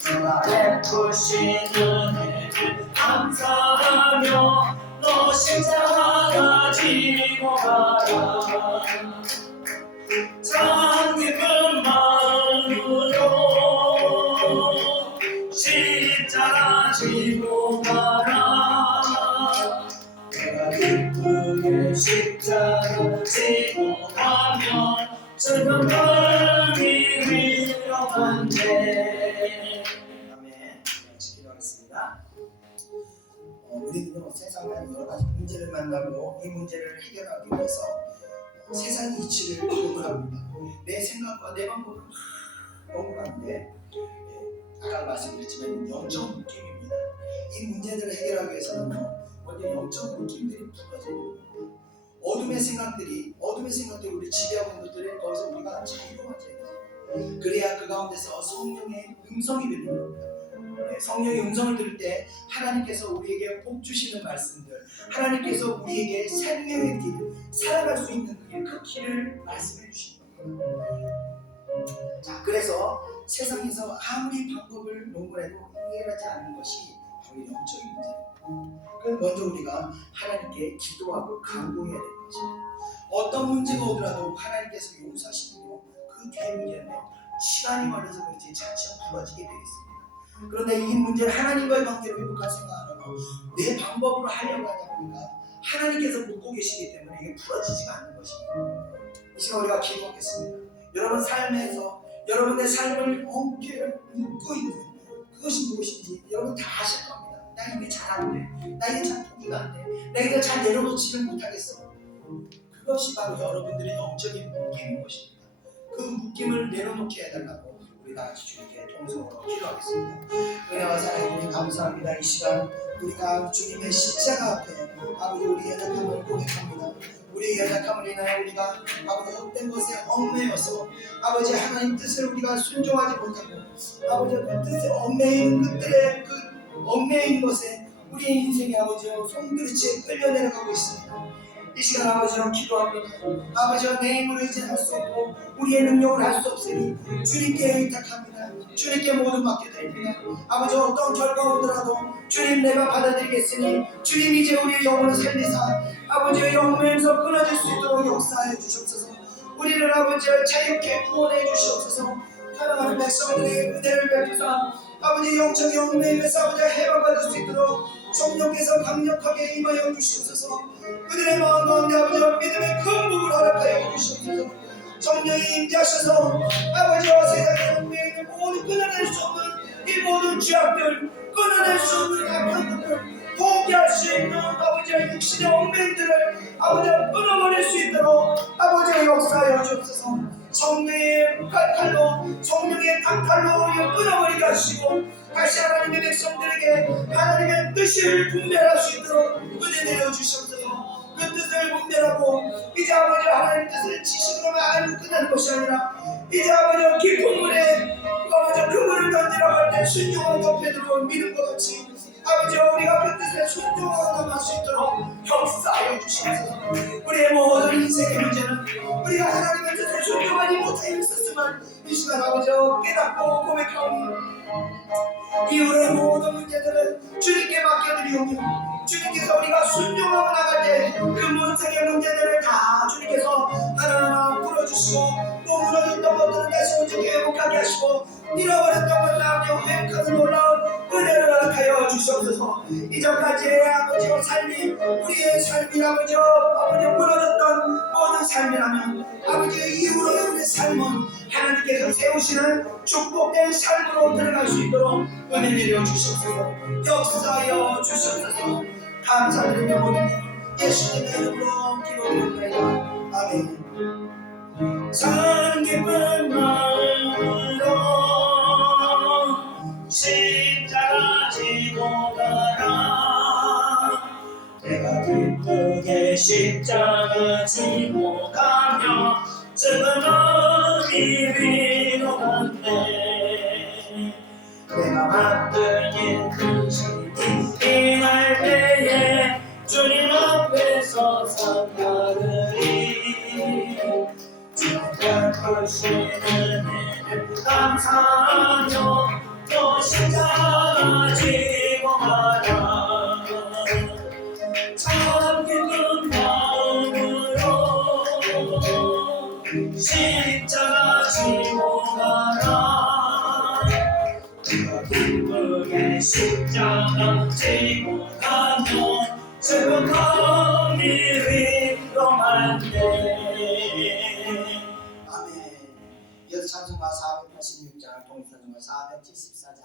내가 베푸신 은혜를 감사하며 너 십자가 지고 가라. 참 기쁜 마음으로 십자가 지고 가라. 내가 기쁘게 십자가 지고 가면 슬픈 마음이 위로한데. 아멘. 같이 기도하겠습니다. 우리는 세상에 여러 가지 문제를 만나고 이 문제를 해결하기 위해서 세상의 이치를 요구합니다. 내 생각과 내 방법은 너무 많은데 아까 말씀드렸지만 영적 느낌입니다. 이 문제들을 해결하기 위해서는 먼저 영적 느낌들이 풀어져요. 어둠의 생각들이 우리 지배하고 있는 것들을 거기서 우리가 자유로워져야 돼요. 그래야 그 가운데서 성령의 음성이 들리는 겁니다. 성령의 음성을 들을 때 하나님께서 우리에게 복 주시는 말씀들, 하나님께서 우리에게 생명의 길, 살아갈 수 있는 그 길을 말씀해 주시는 겁니다. 자, 그래서 세상에서 아무리 방법을 농구해도 해결하지 않는 것이 바로 영적인 문제입니다. 그래서 먼저 우리가 하나님께 기도하고 간구해야 되는 것입니다. 어떤 문제가 오더라도 하나님께서 용서하시고 그 뒤에 문제는요, 시간이 걸려서 그렇지 차츰 풀어지게 되겠습니다. 그런데 이 문제를 하나님과의 관계로 회복할 생각 안 하고 내 방법으로 하려고 하다 보니까 하나님께서 묻고 계시기 때문에 이게 풀어지지가 않는 것입니다. 이 시간 우리가 기도하겠습니다. 여러분 삶에서 여러분의 삶을 엉켜를 묶고 있는 그것이 무엇인지 여러분 다 아실 겁니다. 나 이게 잘 안 돼. 나 이게 잘 포기가 안 돼. 나 이거 잘 내려놓지를 못하겠어. 그것이 바로 여러분들의 영적인 묶임인 것입니다. 그 묶임을 내려놓게 해달라고 우리 다 같이 주님께 통성으로 기도하겠습니다. 은혜와 사랑에 감사합니다. 이 시간 우리가 주님의 십자가 앞에 아버지 우리 연약함을 고백합니다. 우리의 연약함을 인하여 우리가 아버지 헛된 것에 얽매여서 아버지 하나님 뜻을 우리가 순종하지 못하고 아버지 그 뜻에 얽매이는 것들의 그 얽매인 것에 우리의 인생이 아버지 송두리째 끌려 내려가고 있습니다. 이 시간 아버지로 기도합니다. 아버지와 내 힘으로 이제 할 수 없고 우리의 능력을 할 수 없으니 주님께 의탁합니다. 주님께 모든 맡겨드립니다. 아버지 어떤 결과 오더라도 주님 내가 받아들이겠으니 주님 이제 우리의 영혼을 살리사 아버지의 영혼에서 끊어질 수 있도록 역사해 주시옵소서. 우리를 아버지를 자유케 구원해 주시옵소서. 사랑하는 백성들의 은혜를 베푸사 아버지 영적 영매임에서 아버지 해방받을 수 있도록 성령께서 강력하게 임하여 주시옵소서. 그들의 마음 가운데 아버지 믿음의 큰 복을 허락하여 주시옵소서. 성령이 임재하셔서 아버지와 세상의 영매임을 모두 끊어낼 수 없는 이 모든 죄악들 끊어낼 수 없는 악한 것들 포기할 수 있는 아버지의 육신의 엉맹들을 아버지 끊어버릴 수 있도록 아버지의 역사하여 주옵소서. 성령의 칼로 성령의 강칼로 끊어버리게 하시고 다시 하나님의 백성들에게 하나님의 뜻을 분별할 수 있도록 은혜 내려주시옵소서. 그 뜻을 분별하고 이제 아버지 하나님의 뜻을 지식으로만 알고 끝나는 것이 아니라 이제 아버지 깊은 물에 아버지 그 물을 던지러 갈 때 순종하는 옆에 들어온 믿음과 같이 아버지 우리가 그 뜻에 순종하고 할 수 있도록 역사하여 주시옵소서. 우리의 모든 인생의 문제는 우리가 하나님의 뜻에 순종하지 못하여 있었지만 이 시간 아버지 깨닫고 고백하오니 이후의 모든 문제들은 주님께 맡겨드리오며 주님께서 우리가 순종하고 나갈 때 그 문생의 문제들을 다 주님께서 하나하나 풀어주시고 또 무너졌던 것들은 다시 온전히 회복하게 하시고 잃어버렸던 것을 아버지 회복하는 놀라운 은혜를 허락하여 주시옵소서. 이전까지 아버지의 삶이 우리의 삶이 아버지 무너졌던 모든 삶이라면 아버지 이후로의 우리의 삶은 하나님께서 세우시는 축복된 삶으로 들어갈 수 있도록 은혜 내려 주시옵소서. 역사하여 주시옵소서. 감사드리며 모든 예수님의 이름으로 기도드립니다. 아멘. 참 기쁜 마음으로 십자가 지고 가라. 내가 기쁘게 십자가 지고 가며 슬픔이 위로한데 내가 받들 힘든 시기 할 때에 주님 앞에서 상받으리. 주님의 크신 은혜를 감사하며 또 십자가 지고 가라. 참 기쁜 마음으로 십자가 지고 가라. 내가 기쁘게 십자가 지고 가며 슬픔이 위로한데. 아멘. 이어서 찬송가 486장, 통일찬송가 474장,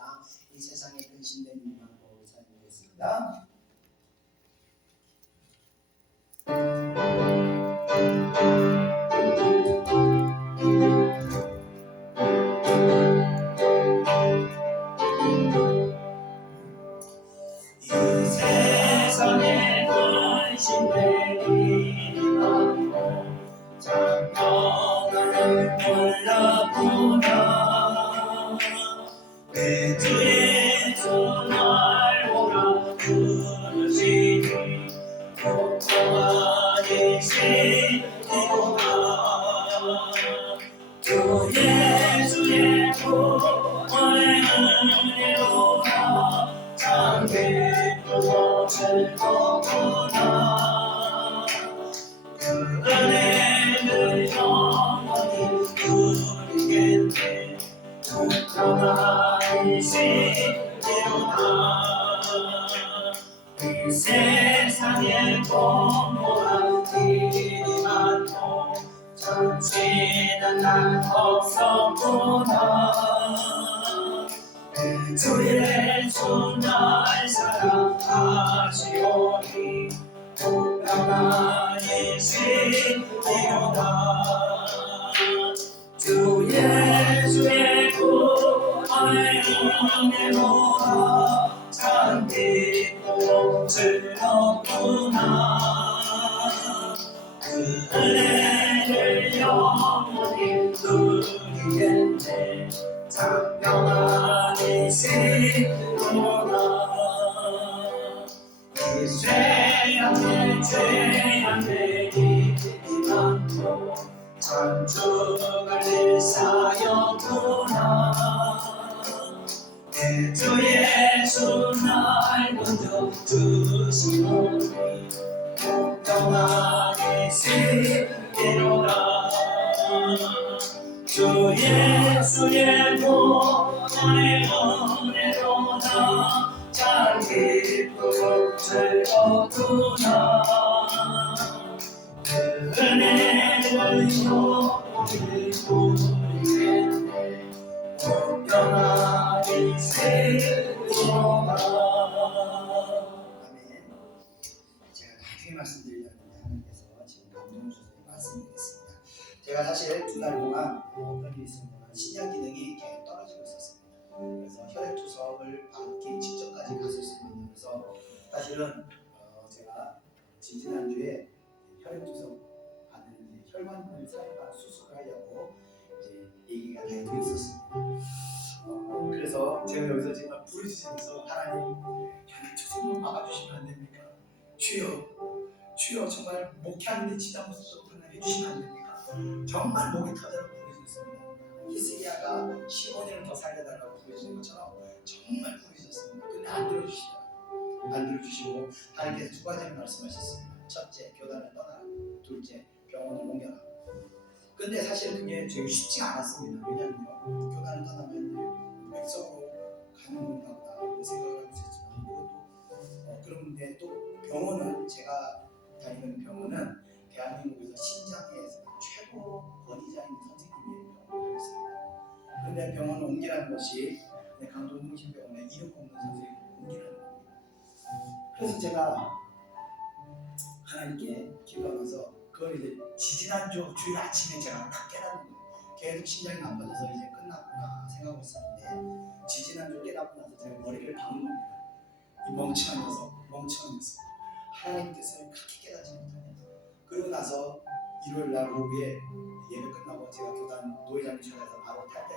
이 세상에 근신된 이름으로 사용되겠습니다. 이 세상에 근신된 이름으로 장명을 몰랐구나. 내 주 예수 날 보라 부르시니 복종하시니구나. 주 예수의 구원의 은혜로라 참 기쁘고 즐겁구나. 그 은혜를 영원히 누리겠네. 평안이시리로다. 이 세상에 공고한 일이 많고 잠시는 날 없었구나. 주 예수 날 사랑하시오니 평안이시리로다. 주 예수의 구원의 은혜로라 참 기쁘고 즐겁구나. 그 은혜를 영원히 누리겠네. 참 평안이시리로다. 이 세상에 죄악의 일이 많고 참 죽을 일사였구나. 내 주 예수 날 먼저 주시오니 평안이시리로다. 주 예수의 구원의 은혜로다 참 기쁘고 즐겁구나. 그 은혜를 영원히 누리겠네. 평안이시리로다. 아멘. 제가 나중에 말씀드리려는데 하나님께서 지금 감동 주셔서 말씀드리겠습니다. 제가 사실 두 달 동안 어떤 일이 있었냐면 신장 기능이 계속 떨어지고 있었습니다. 그래서 혈액 투석을 받기 직전까지 갔었습니다. 그래서 사실은 제가 지지난주에 혈액 투석 받는 혈관을 사용한 수술을 하려고 이제 얘기가 다 되어 있었습니다. 그래서 제가 여기서 정말 부르짖으면서 하나님 혈액 투석만 막아주시면 안 됩니까? 주여, 주여 정말 목회하는데 지장 없어서 그러나 해주시면 안 됩니까? 정말 목이 터져서 부르짖었습니다. 히스기야가 15년을 더 살려달라고 부르짖은 것처럼 정말 부르짖었습니다. 근데 안 들어주시더라고요. 안 들어주시고 하나님께서 두 가지를 말씀하셨습니다. 첫째, 교단을 떠나라. 둘째, 병원을 옮겨라. 근데 사실 그게 되게 쉽지가 않았습니다. 왜냐하면요, 교단을 떠나면 백성으로 가는 건가 보다 그런 생각을 하고 있었지만 그것도 그런데 또 병원은 제가 다니는 병원은 대한민국에서 신장의 최고 권위자인 선생님이 병원을 했습니다. 그런데 병원을 옮기라는 것이 강동중심병원에 이름 없는 선생님을 옮기라는 겁니다. 그래서 제가 하나님께 기도하면서 그 그걸 이제 지지난주 주일 아침에 제가 딱 깨닫는 거예요. 계속 심장이 나빠져서 이제 끝났구나 생각하고 있었는데 지지난주 깨닫고 나서 제가 머리를 박은 겁니다. 이 멍청한 녀석 하나님 뜻을 그렇게 깨닫지 못하냐. 그러고 나서 일요일날 오후에 예배 끝나고 제가 교단 노회장님 전에서 바로 탈때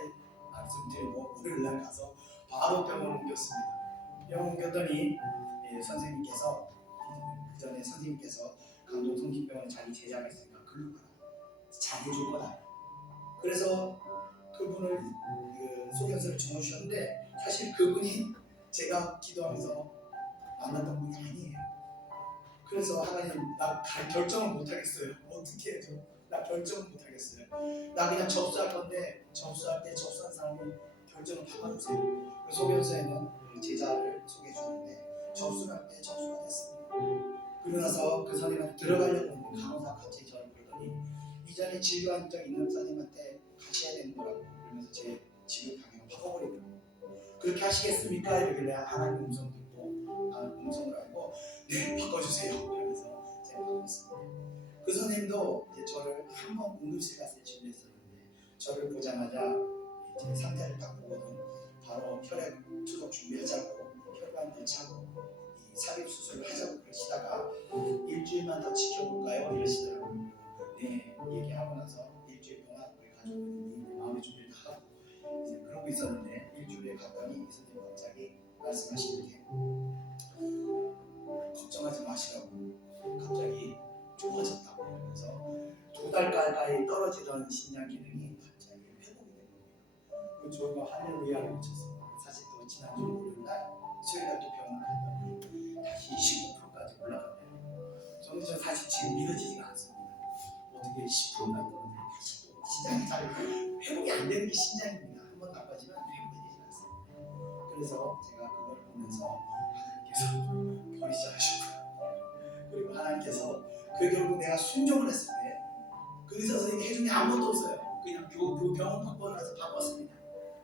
말씀드리고 월요일날 가서 바로 병원 옮겼습니다. 병원 옮겼더니 선생님께서 그 전에 선생님께서 강동 성심병원에 자기 제자가 있으니까 글로 가라, 잘해줄 거다. 그래서 그분을 소견서를 적어주셨는데 사실 그분이 제가 기도하면서 만났던 분이 아니에요. 그래서 하나님 나 결정을 못하겠어요. 어떻게 해줘? 나 결정을 못하겠어요. 나 그냥 접수할 건데 접수할 때 접수한 사람이 결정을 바꿔주세요. 그 소견서에는 제자를 소개해 주는데 접수를 할 때 접수가 됐습니다. 그러고 나서 그 선생님한테 들어가려고 했는데 간호사가 갑자기 저를 부르더니 이전에 진료한 적 있는 선생님한테 가셔야 되는 거라고 그러면서 제 진료 방향을 바꿔버리더라고요. 그렇게 하시겠습니까? 이러길래 하나님 음성 듣고 음성을 알고 네 바꿔주세요. 그러면서 제가 바꿨습니다. 그 선생님도 이제 저를 한번 응급실 갔을 때 진료했었는데 저를 보자마자 제 상태를 딱 보고는 바로 혈액 투석 준비하자고 혈관 넣자고 이 삽입 수술을 하자고 그러시다가 일주일만 더 지켜볼까요? 이러시더라고요. 네 얘기하고 나서 일주일 동안 우리 가족분이 마음의 준비를 다 하고 이제 그러고 있었는데 일주일에 갔더니 이 선생님 갑자기 말씀하시는 게 걱정하지 마시라고 갑자기 좋아졌다고 그러면서 2달 가까이 떨어지던 심장 기능이 갑자기 회복이 된 겁니다. 저희가 할렐루야를 외쳤습니다. 사실 또 지난주 월요일날 수요일날 또 병원을 갔더니 다시 15%까지 올라갔네요. 저는 사실 지금 믿어지지가 않습니다. 어떻게 10%나 있는데 다시 또 심장이 잘 회복이 안 되는 게 심장입니다. 한번 나빠지면 회복이 되지 않습니다. 그래서 제가 그걸 보면서 하나님께서 버리지 않으셨구나. 그리고 하나님께서 결국 내가 순종을 했을 때 그 의사 선생님이 해준 게 아무것도 없어요. 그냥 그 병원 바꿔놔서 바꿨습니다.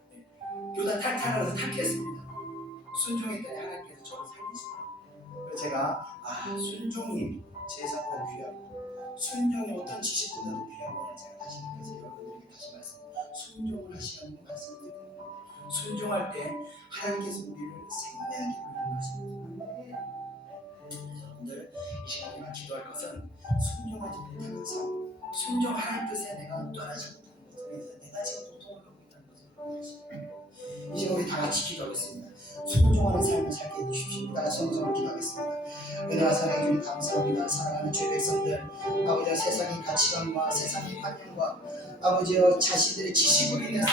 네. 교단 탈퇴하라서 탈퇴했습니다. 순종했더니 하나님께서 저를 살리시더라고요. 그래서 제가 순종이 제사보다 귀하고 순종이 어떤 지식보다도 귀하구나 제가 다시 느껴서 여러분들에게 다시 순종을 하시라는 말씀을 드리는 겁니다. 순종할 때 하나님께서 우리를 생명하게 인도하십니다. 여러분들 이 시간에 내가 기도할 것은 순종하지 못하는 삶, 순종 하나님 뜻에 내가 떠나지 못하는 것에 대해서 내가 지금 고통을 겪고 있다는 것을 아십니다. 이 시간 우리 다 같이 기도하겠습니다. 순종하는 삶을 살게 해주십시오. 다 같이 성성을 기도하겠습니다. 은혜와 사랑해 주님 감사합니다. 사랑하는 주의 백성들, 아버지와 세상의 가치관과 세상의 관념과 아버지와 자신들의 지식으로 인해서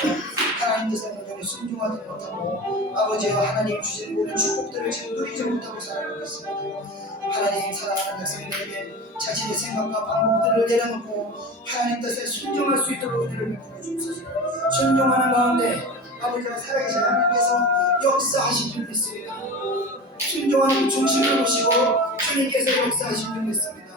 하나님 뜻에 온전히 순종하지 못하고 아버지와 하나님 주신 모든 축복들을 지금 누리지 못하고 살아가고 있습니다. 하나님 사랑하는 백성들에게 자신의 생각과 방법들을 내려놓고 하나님 뜻에 순종할 수 있도록 은혜를 베풀어 주옵소서. 순종하는 가운데 아버지와 살아계신 하나님께서 역사하신 줄 믿습니다. 순종하는 중심을 보시고 주님께서 역사하신 줄 믿습니다.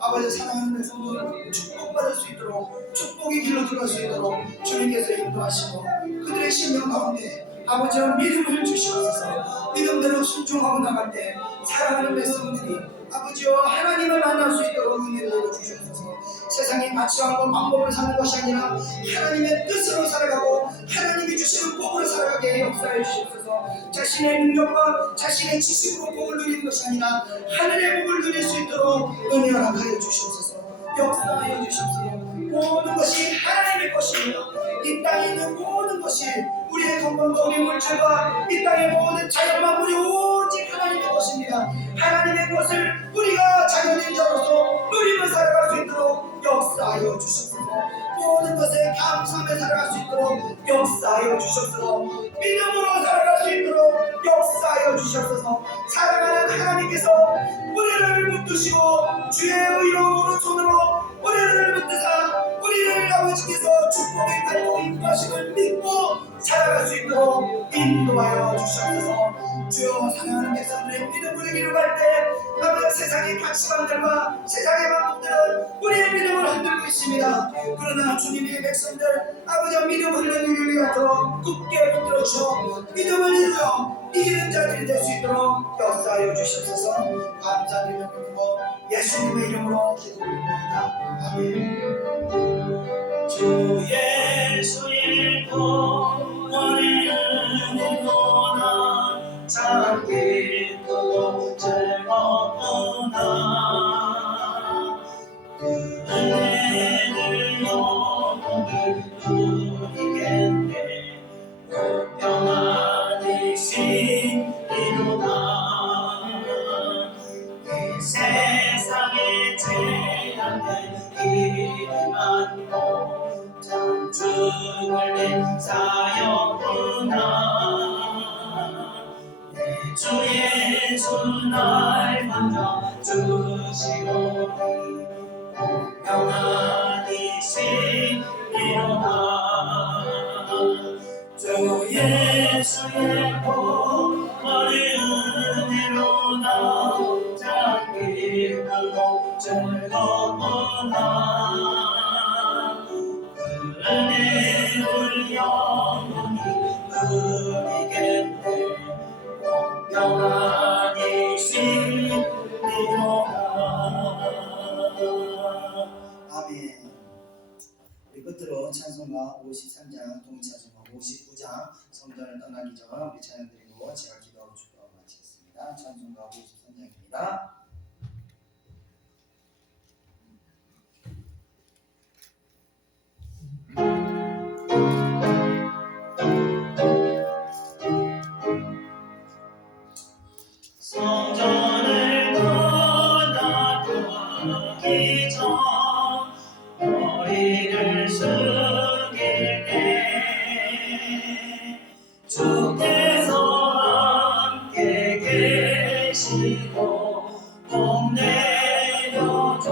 아버지 사랑하는 백성들 축복받을 수 있도록 축복의 길로 들어갈 수 있도록 주님께서 인도하시고 그들의 심령 가운데 아버지와 믿음을 주시옵소서. 믿음대로 순종하고 나갈 때 사랑하는 백성들이 아버지와 하나님을 만날 수 있도록 은혜를 내려주시옵소서. 세상의 가치관과 방법을 사는 것이 아니라 하나님의 뜻으로 살아가고 하나님이 주시는 복으로 살아가게 역사해 주시옵소서. 자신의 능력과 자신의 지식으로 복을 누리는 것이 아니라 하늘의 복을 누릴 수 있도록 은혜 허락하여 주시옵소서. 역사하여 주시옵소서. 모든 것이 하나님의 것입니다. 이 땅에 있는 모든 것이 우리의 건강과 우리의 물질과 이 땅의 모든 자연 만물이 오직 하나님의 것입니다. 하나님의 것을 우리가 자연인 자로서 누리며 살아갈 수 있도록 역사하여 주시옵소서. 모든 것에 감사하며 살아갈 수 있도록 역사하여 주시옵소서. 믿음으로 살아갈 수 있도록 역사하여 주시옵소서. 사랑하는 하나님께서 우리를 붙드시고 주의 의로운 오른손으로 우리를 붙드사 우리를 아버지께서 축복의 팔로 인도하심을 믿고 살아갈 수 있도록 인도하여 주시옵소서. 주여 사랑하는 백성들의 믿음을 이루갈 때 아버지 세상의 가치관들과 세상의 방법들은 우리의 믿음을 흔들고 있습니다. 그러나 주님의 백성들 아버지와 믿음을 흔들리기 위하여 굳게 붙들어 주어 믿음을 이루어 이기는 자들이 될 수 있도록 역사하여 주시옵소서. 감사드리며 부르고 예수님의 이름으로 기도드립니다. 주 예수의 구원의 은혜로 나 참 기쁘고 즐겁구나. 그 은혜를 영원히 누리겠네. 평안이신 이로다. 이 세상에 제한된 일이 많고 참 죽을 내 사역구나. 내 주 예수 날 먼저 주시오니 평안이신 이로다. 주 예수의 구원의 은혜로 나 참 기쁘고 즐겁구나. 그 은혜를 영원히 누리겠네. 평안이신 이로다. 아멘. 우리 끝으로 찬송가 53장, 동찬송가 59장 성전을 떠나기 전 우리 찬양 드리고 제가 기도하고 축도하고 마치겠습니다. 찬송가 53장입니다. 성전을 떠나기 전 머리를 숙일 때 주께서 함께 계시고 복 내려줘소서.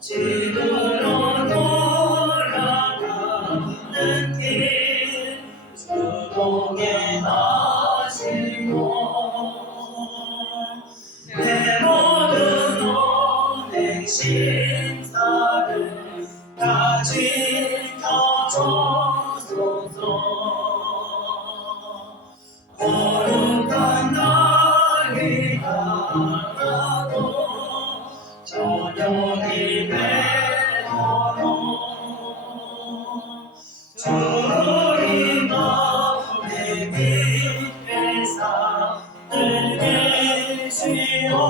집으로 돌아가는 길 주동에 하시고 내 모든 오랜 신사를 다 지켜줘소서. 거룩한 날이 다가도 저녁이 되도록 주의 마음에 깊게 사들 계시옵소서.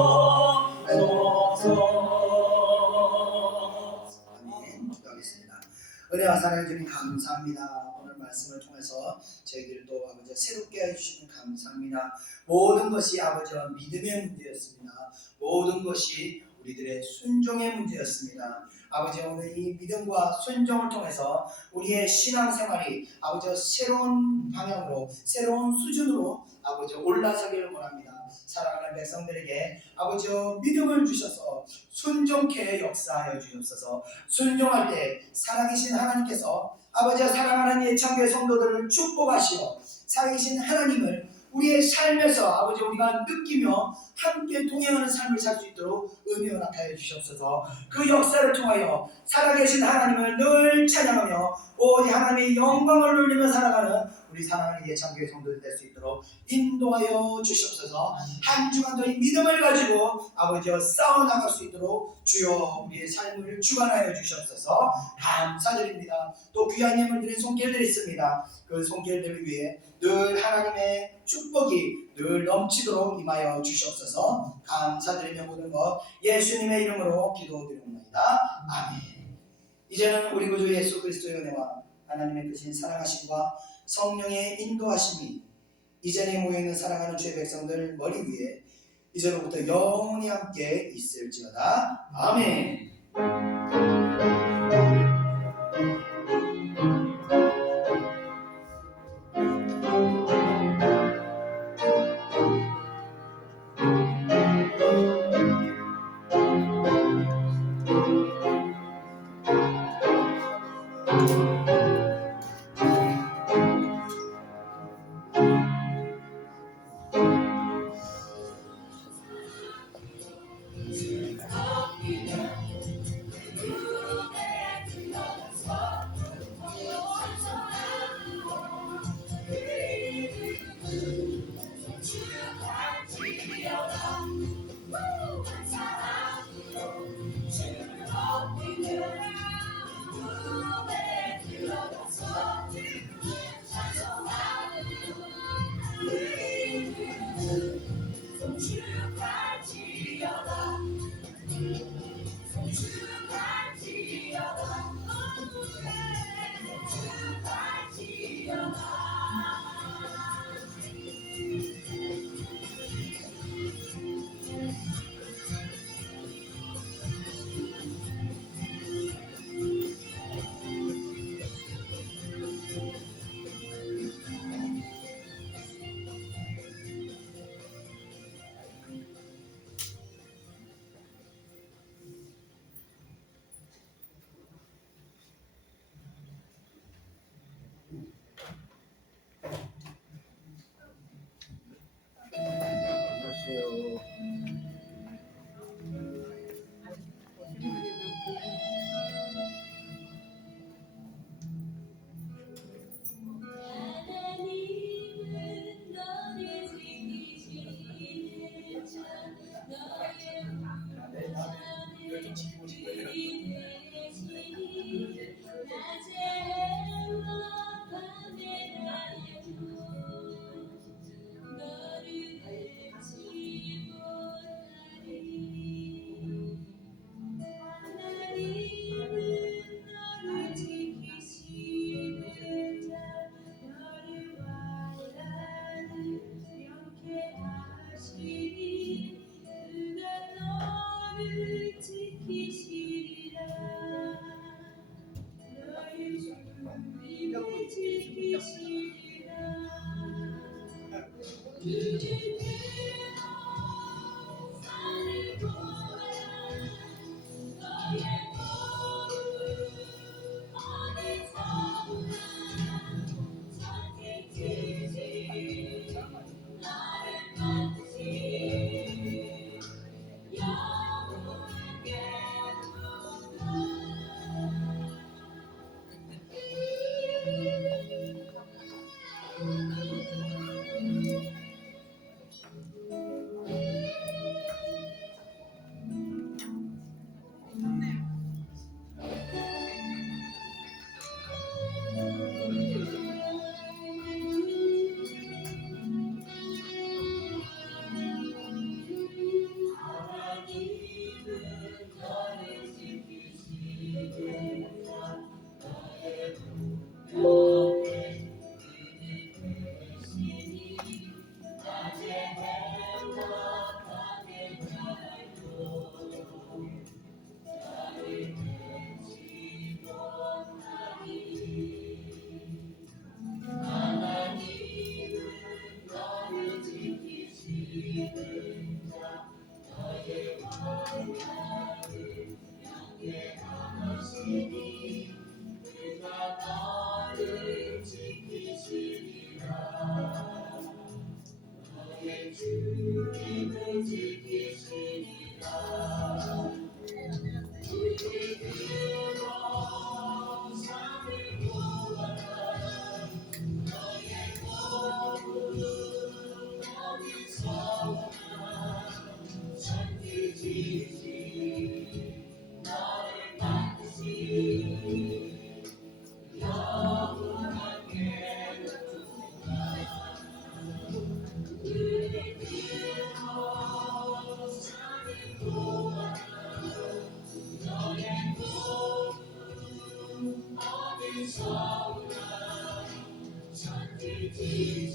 아멘. 기도하겠습니다. 은혜와 사랑을 주님 감사합니다. 오늘 말씀을 통해서 저희들 또 아버지 새롭게 해주시는 감사합니다. 모든 것이 아버지 믿음의 문제였습니다. 모든 것이 우리들의 순종의 문제였습니다. 아버지 오늘 이 믿음과 순종을 통해서 우리의 신앙생활이 아버지 새로운 방향으로 새로운 수준으로 아버지 올라서기를 원합니다. 사랑하는 백성들에게 아버지 믿음을 주셔서 순종케 역사하여 주옵소서. 순종할 때 살아계신 하나님께서 아버지와 사랑하는 예창교회 성도들을 축복하시어 살아계신 하나님을 우리의 삶에서 아버지 우리가 느끼며 함께 동행하는 삶을 살 수 있도록 은혜를 나타내 주시옵소서. 그 역사를 통하여 살아계신 하나님을 늘 찬양하며 오직 하나님의 영광을 누리며 살아가는 우리 사랑하는 예창교회 성도들 될 수 있도록 인도하여 주시옵소서. 한 주간도 이 믿음을 가지고 아버지와 싸워나갈 수 있도록 주여 우리의 삶을 주관하여 주시옵소서. 감사드립니다. 또 귀한 예물 드린 손길들이 있습니다. 그 손길들을 위해 늘 하나님의 축복이 늘 넘치도록 임하여 주시옵소서. 감사드리며 모든 것 예수님의 이름으로 기도드리옵나이다. 아멘. 이제는 우리 구주 예수 그리스도의 은혜와 하나님의 크신 사랑하심과 성령의 인도하심이 이전에 모여있는 사랑하는 주의 백성들 머리 위에 이제로부터 영원히 함께 있을지어다. 아멘. Jesus.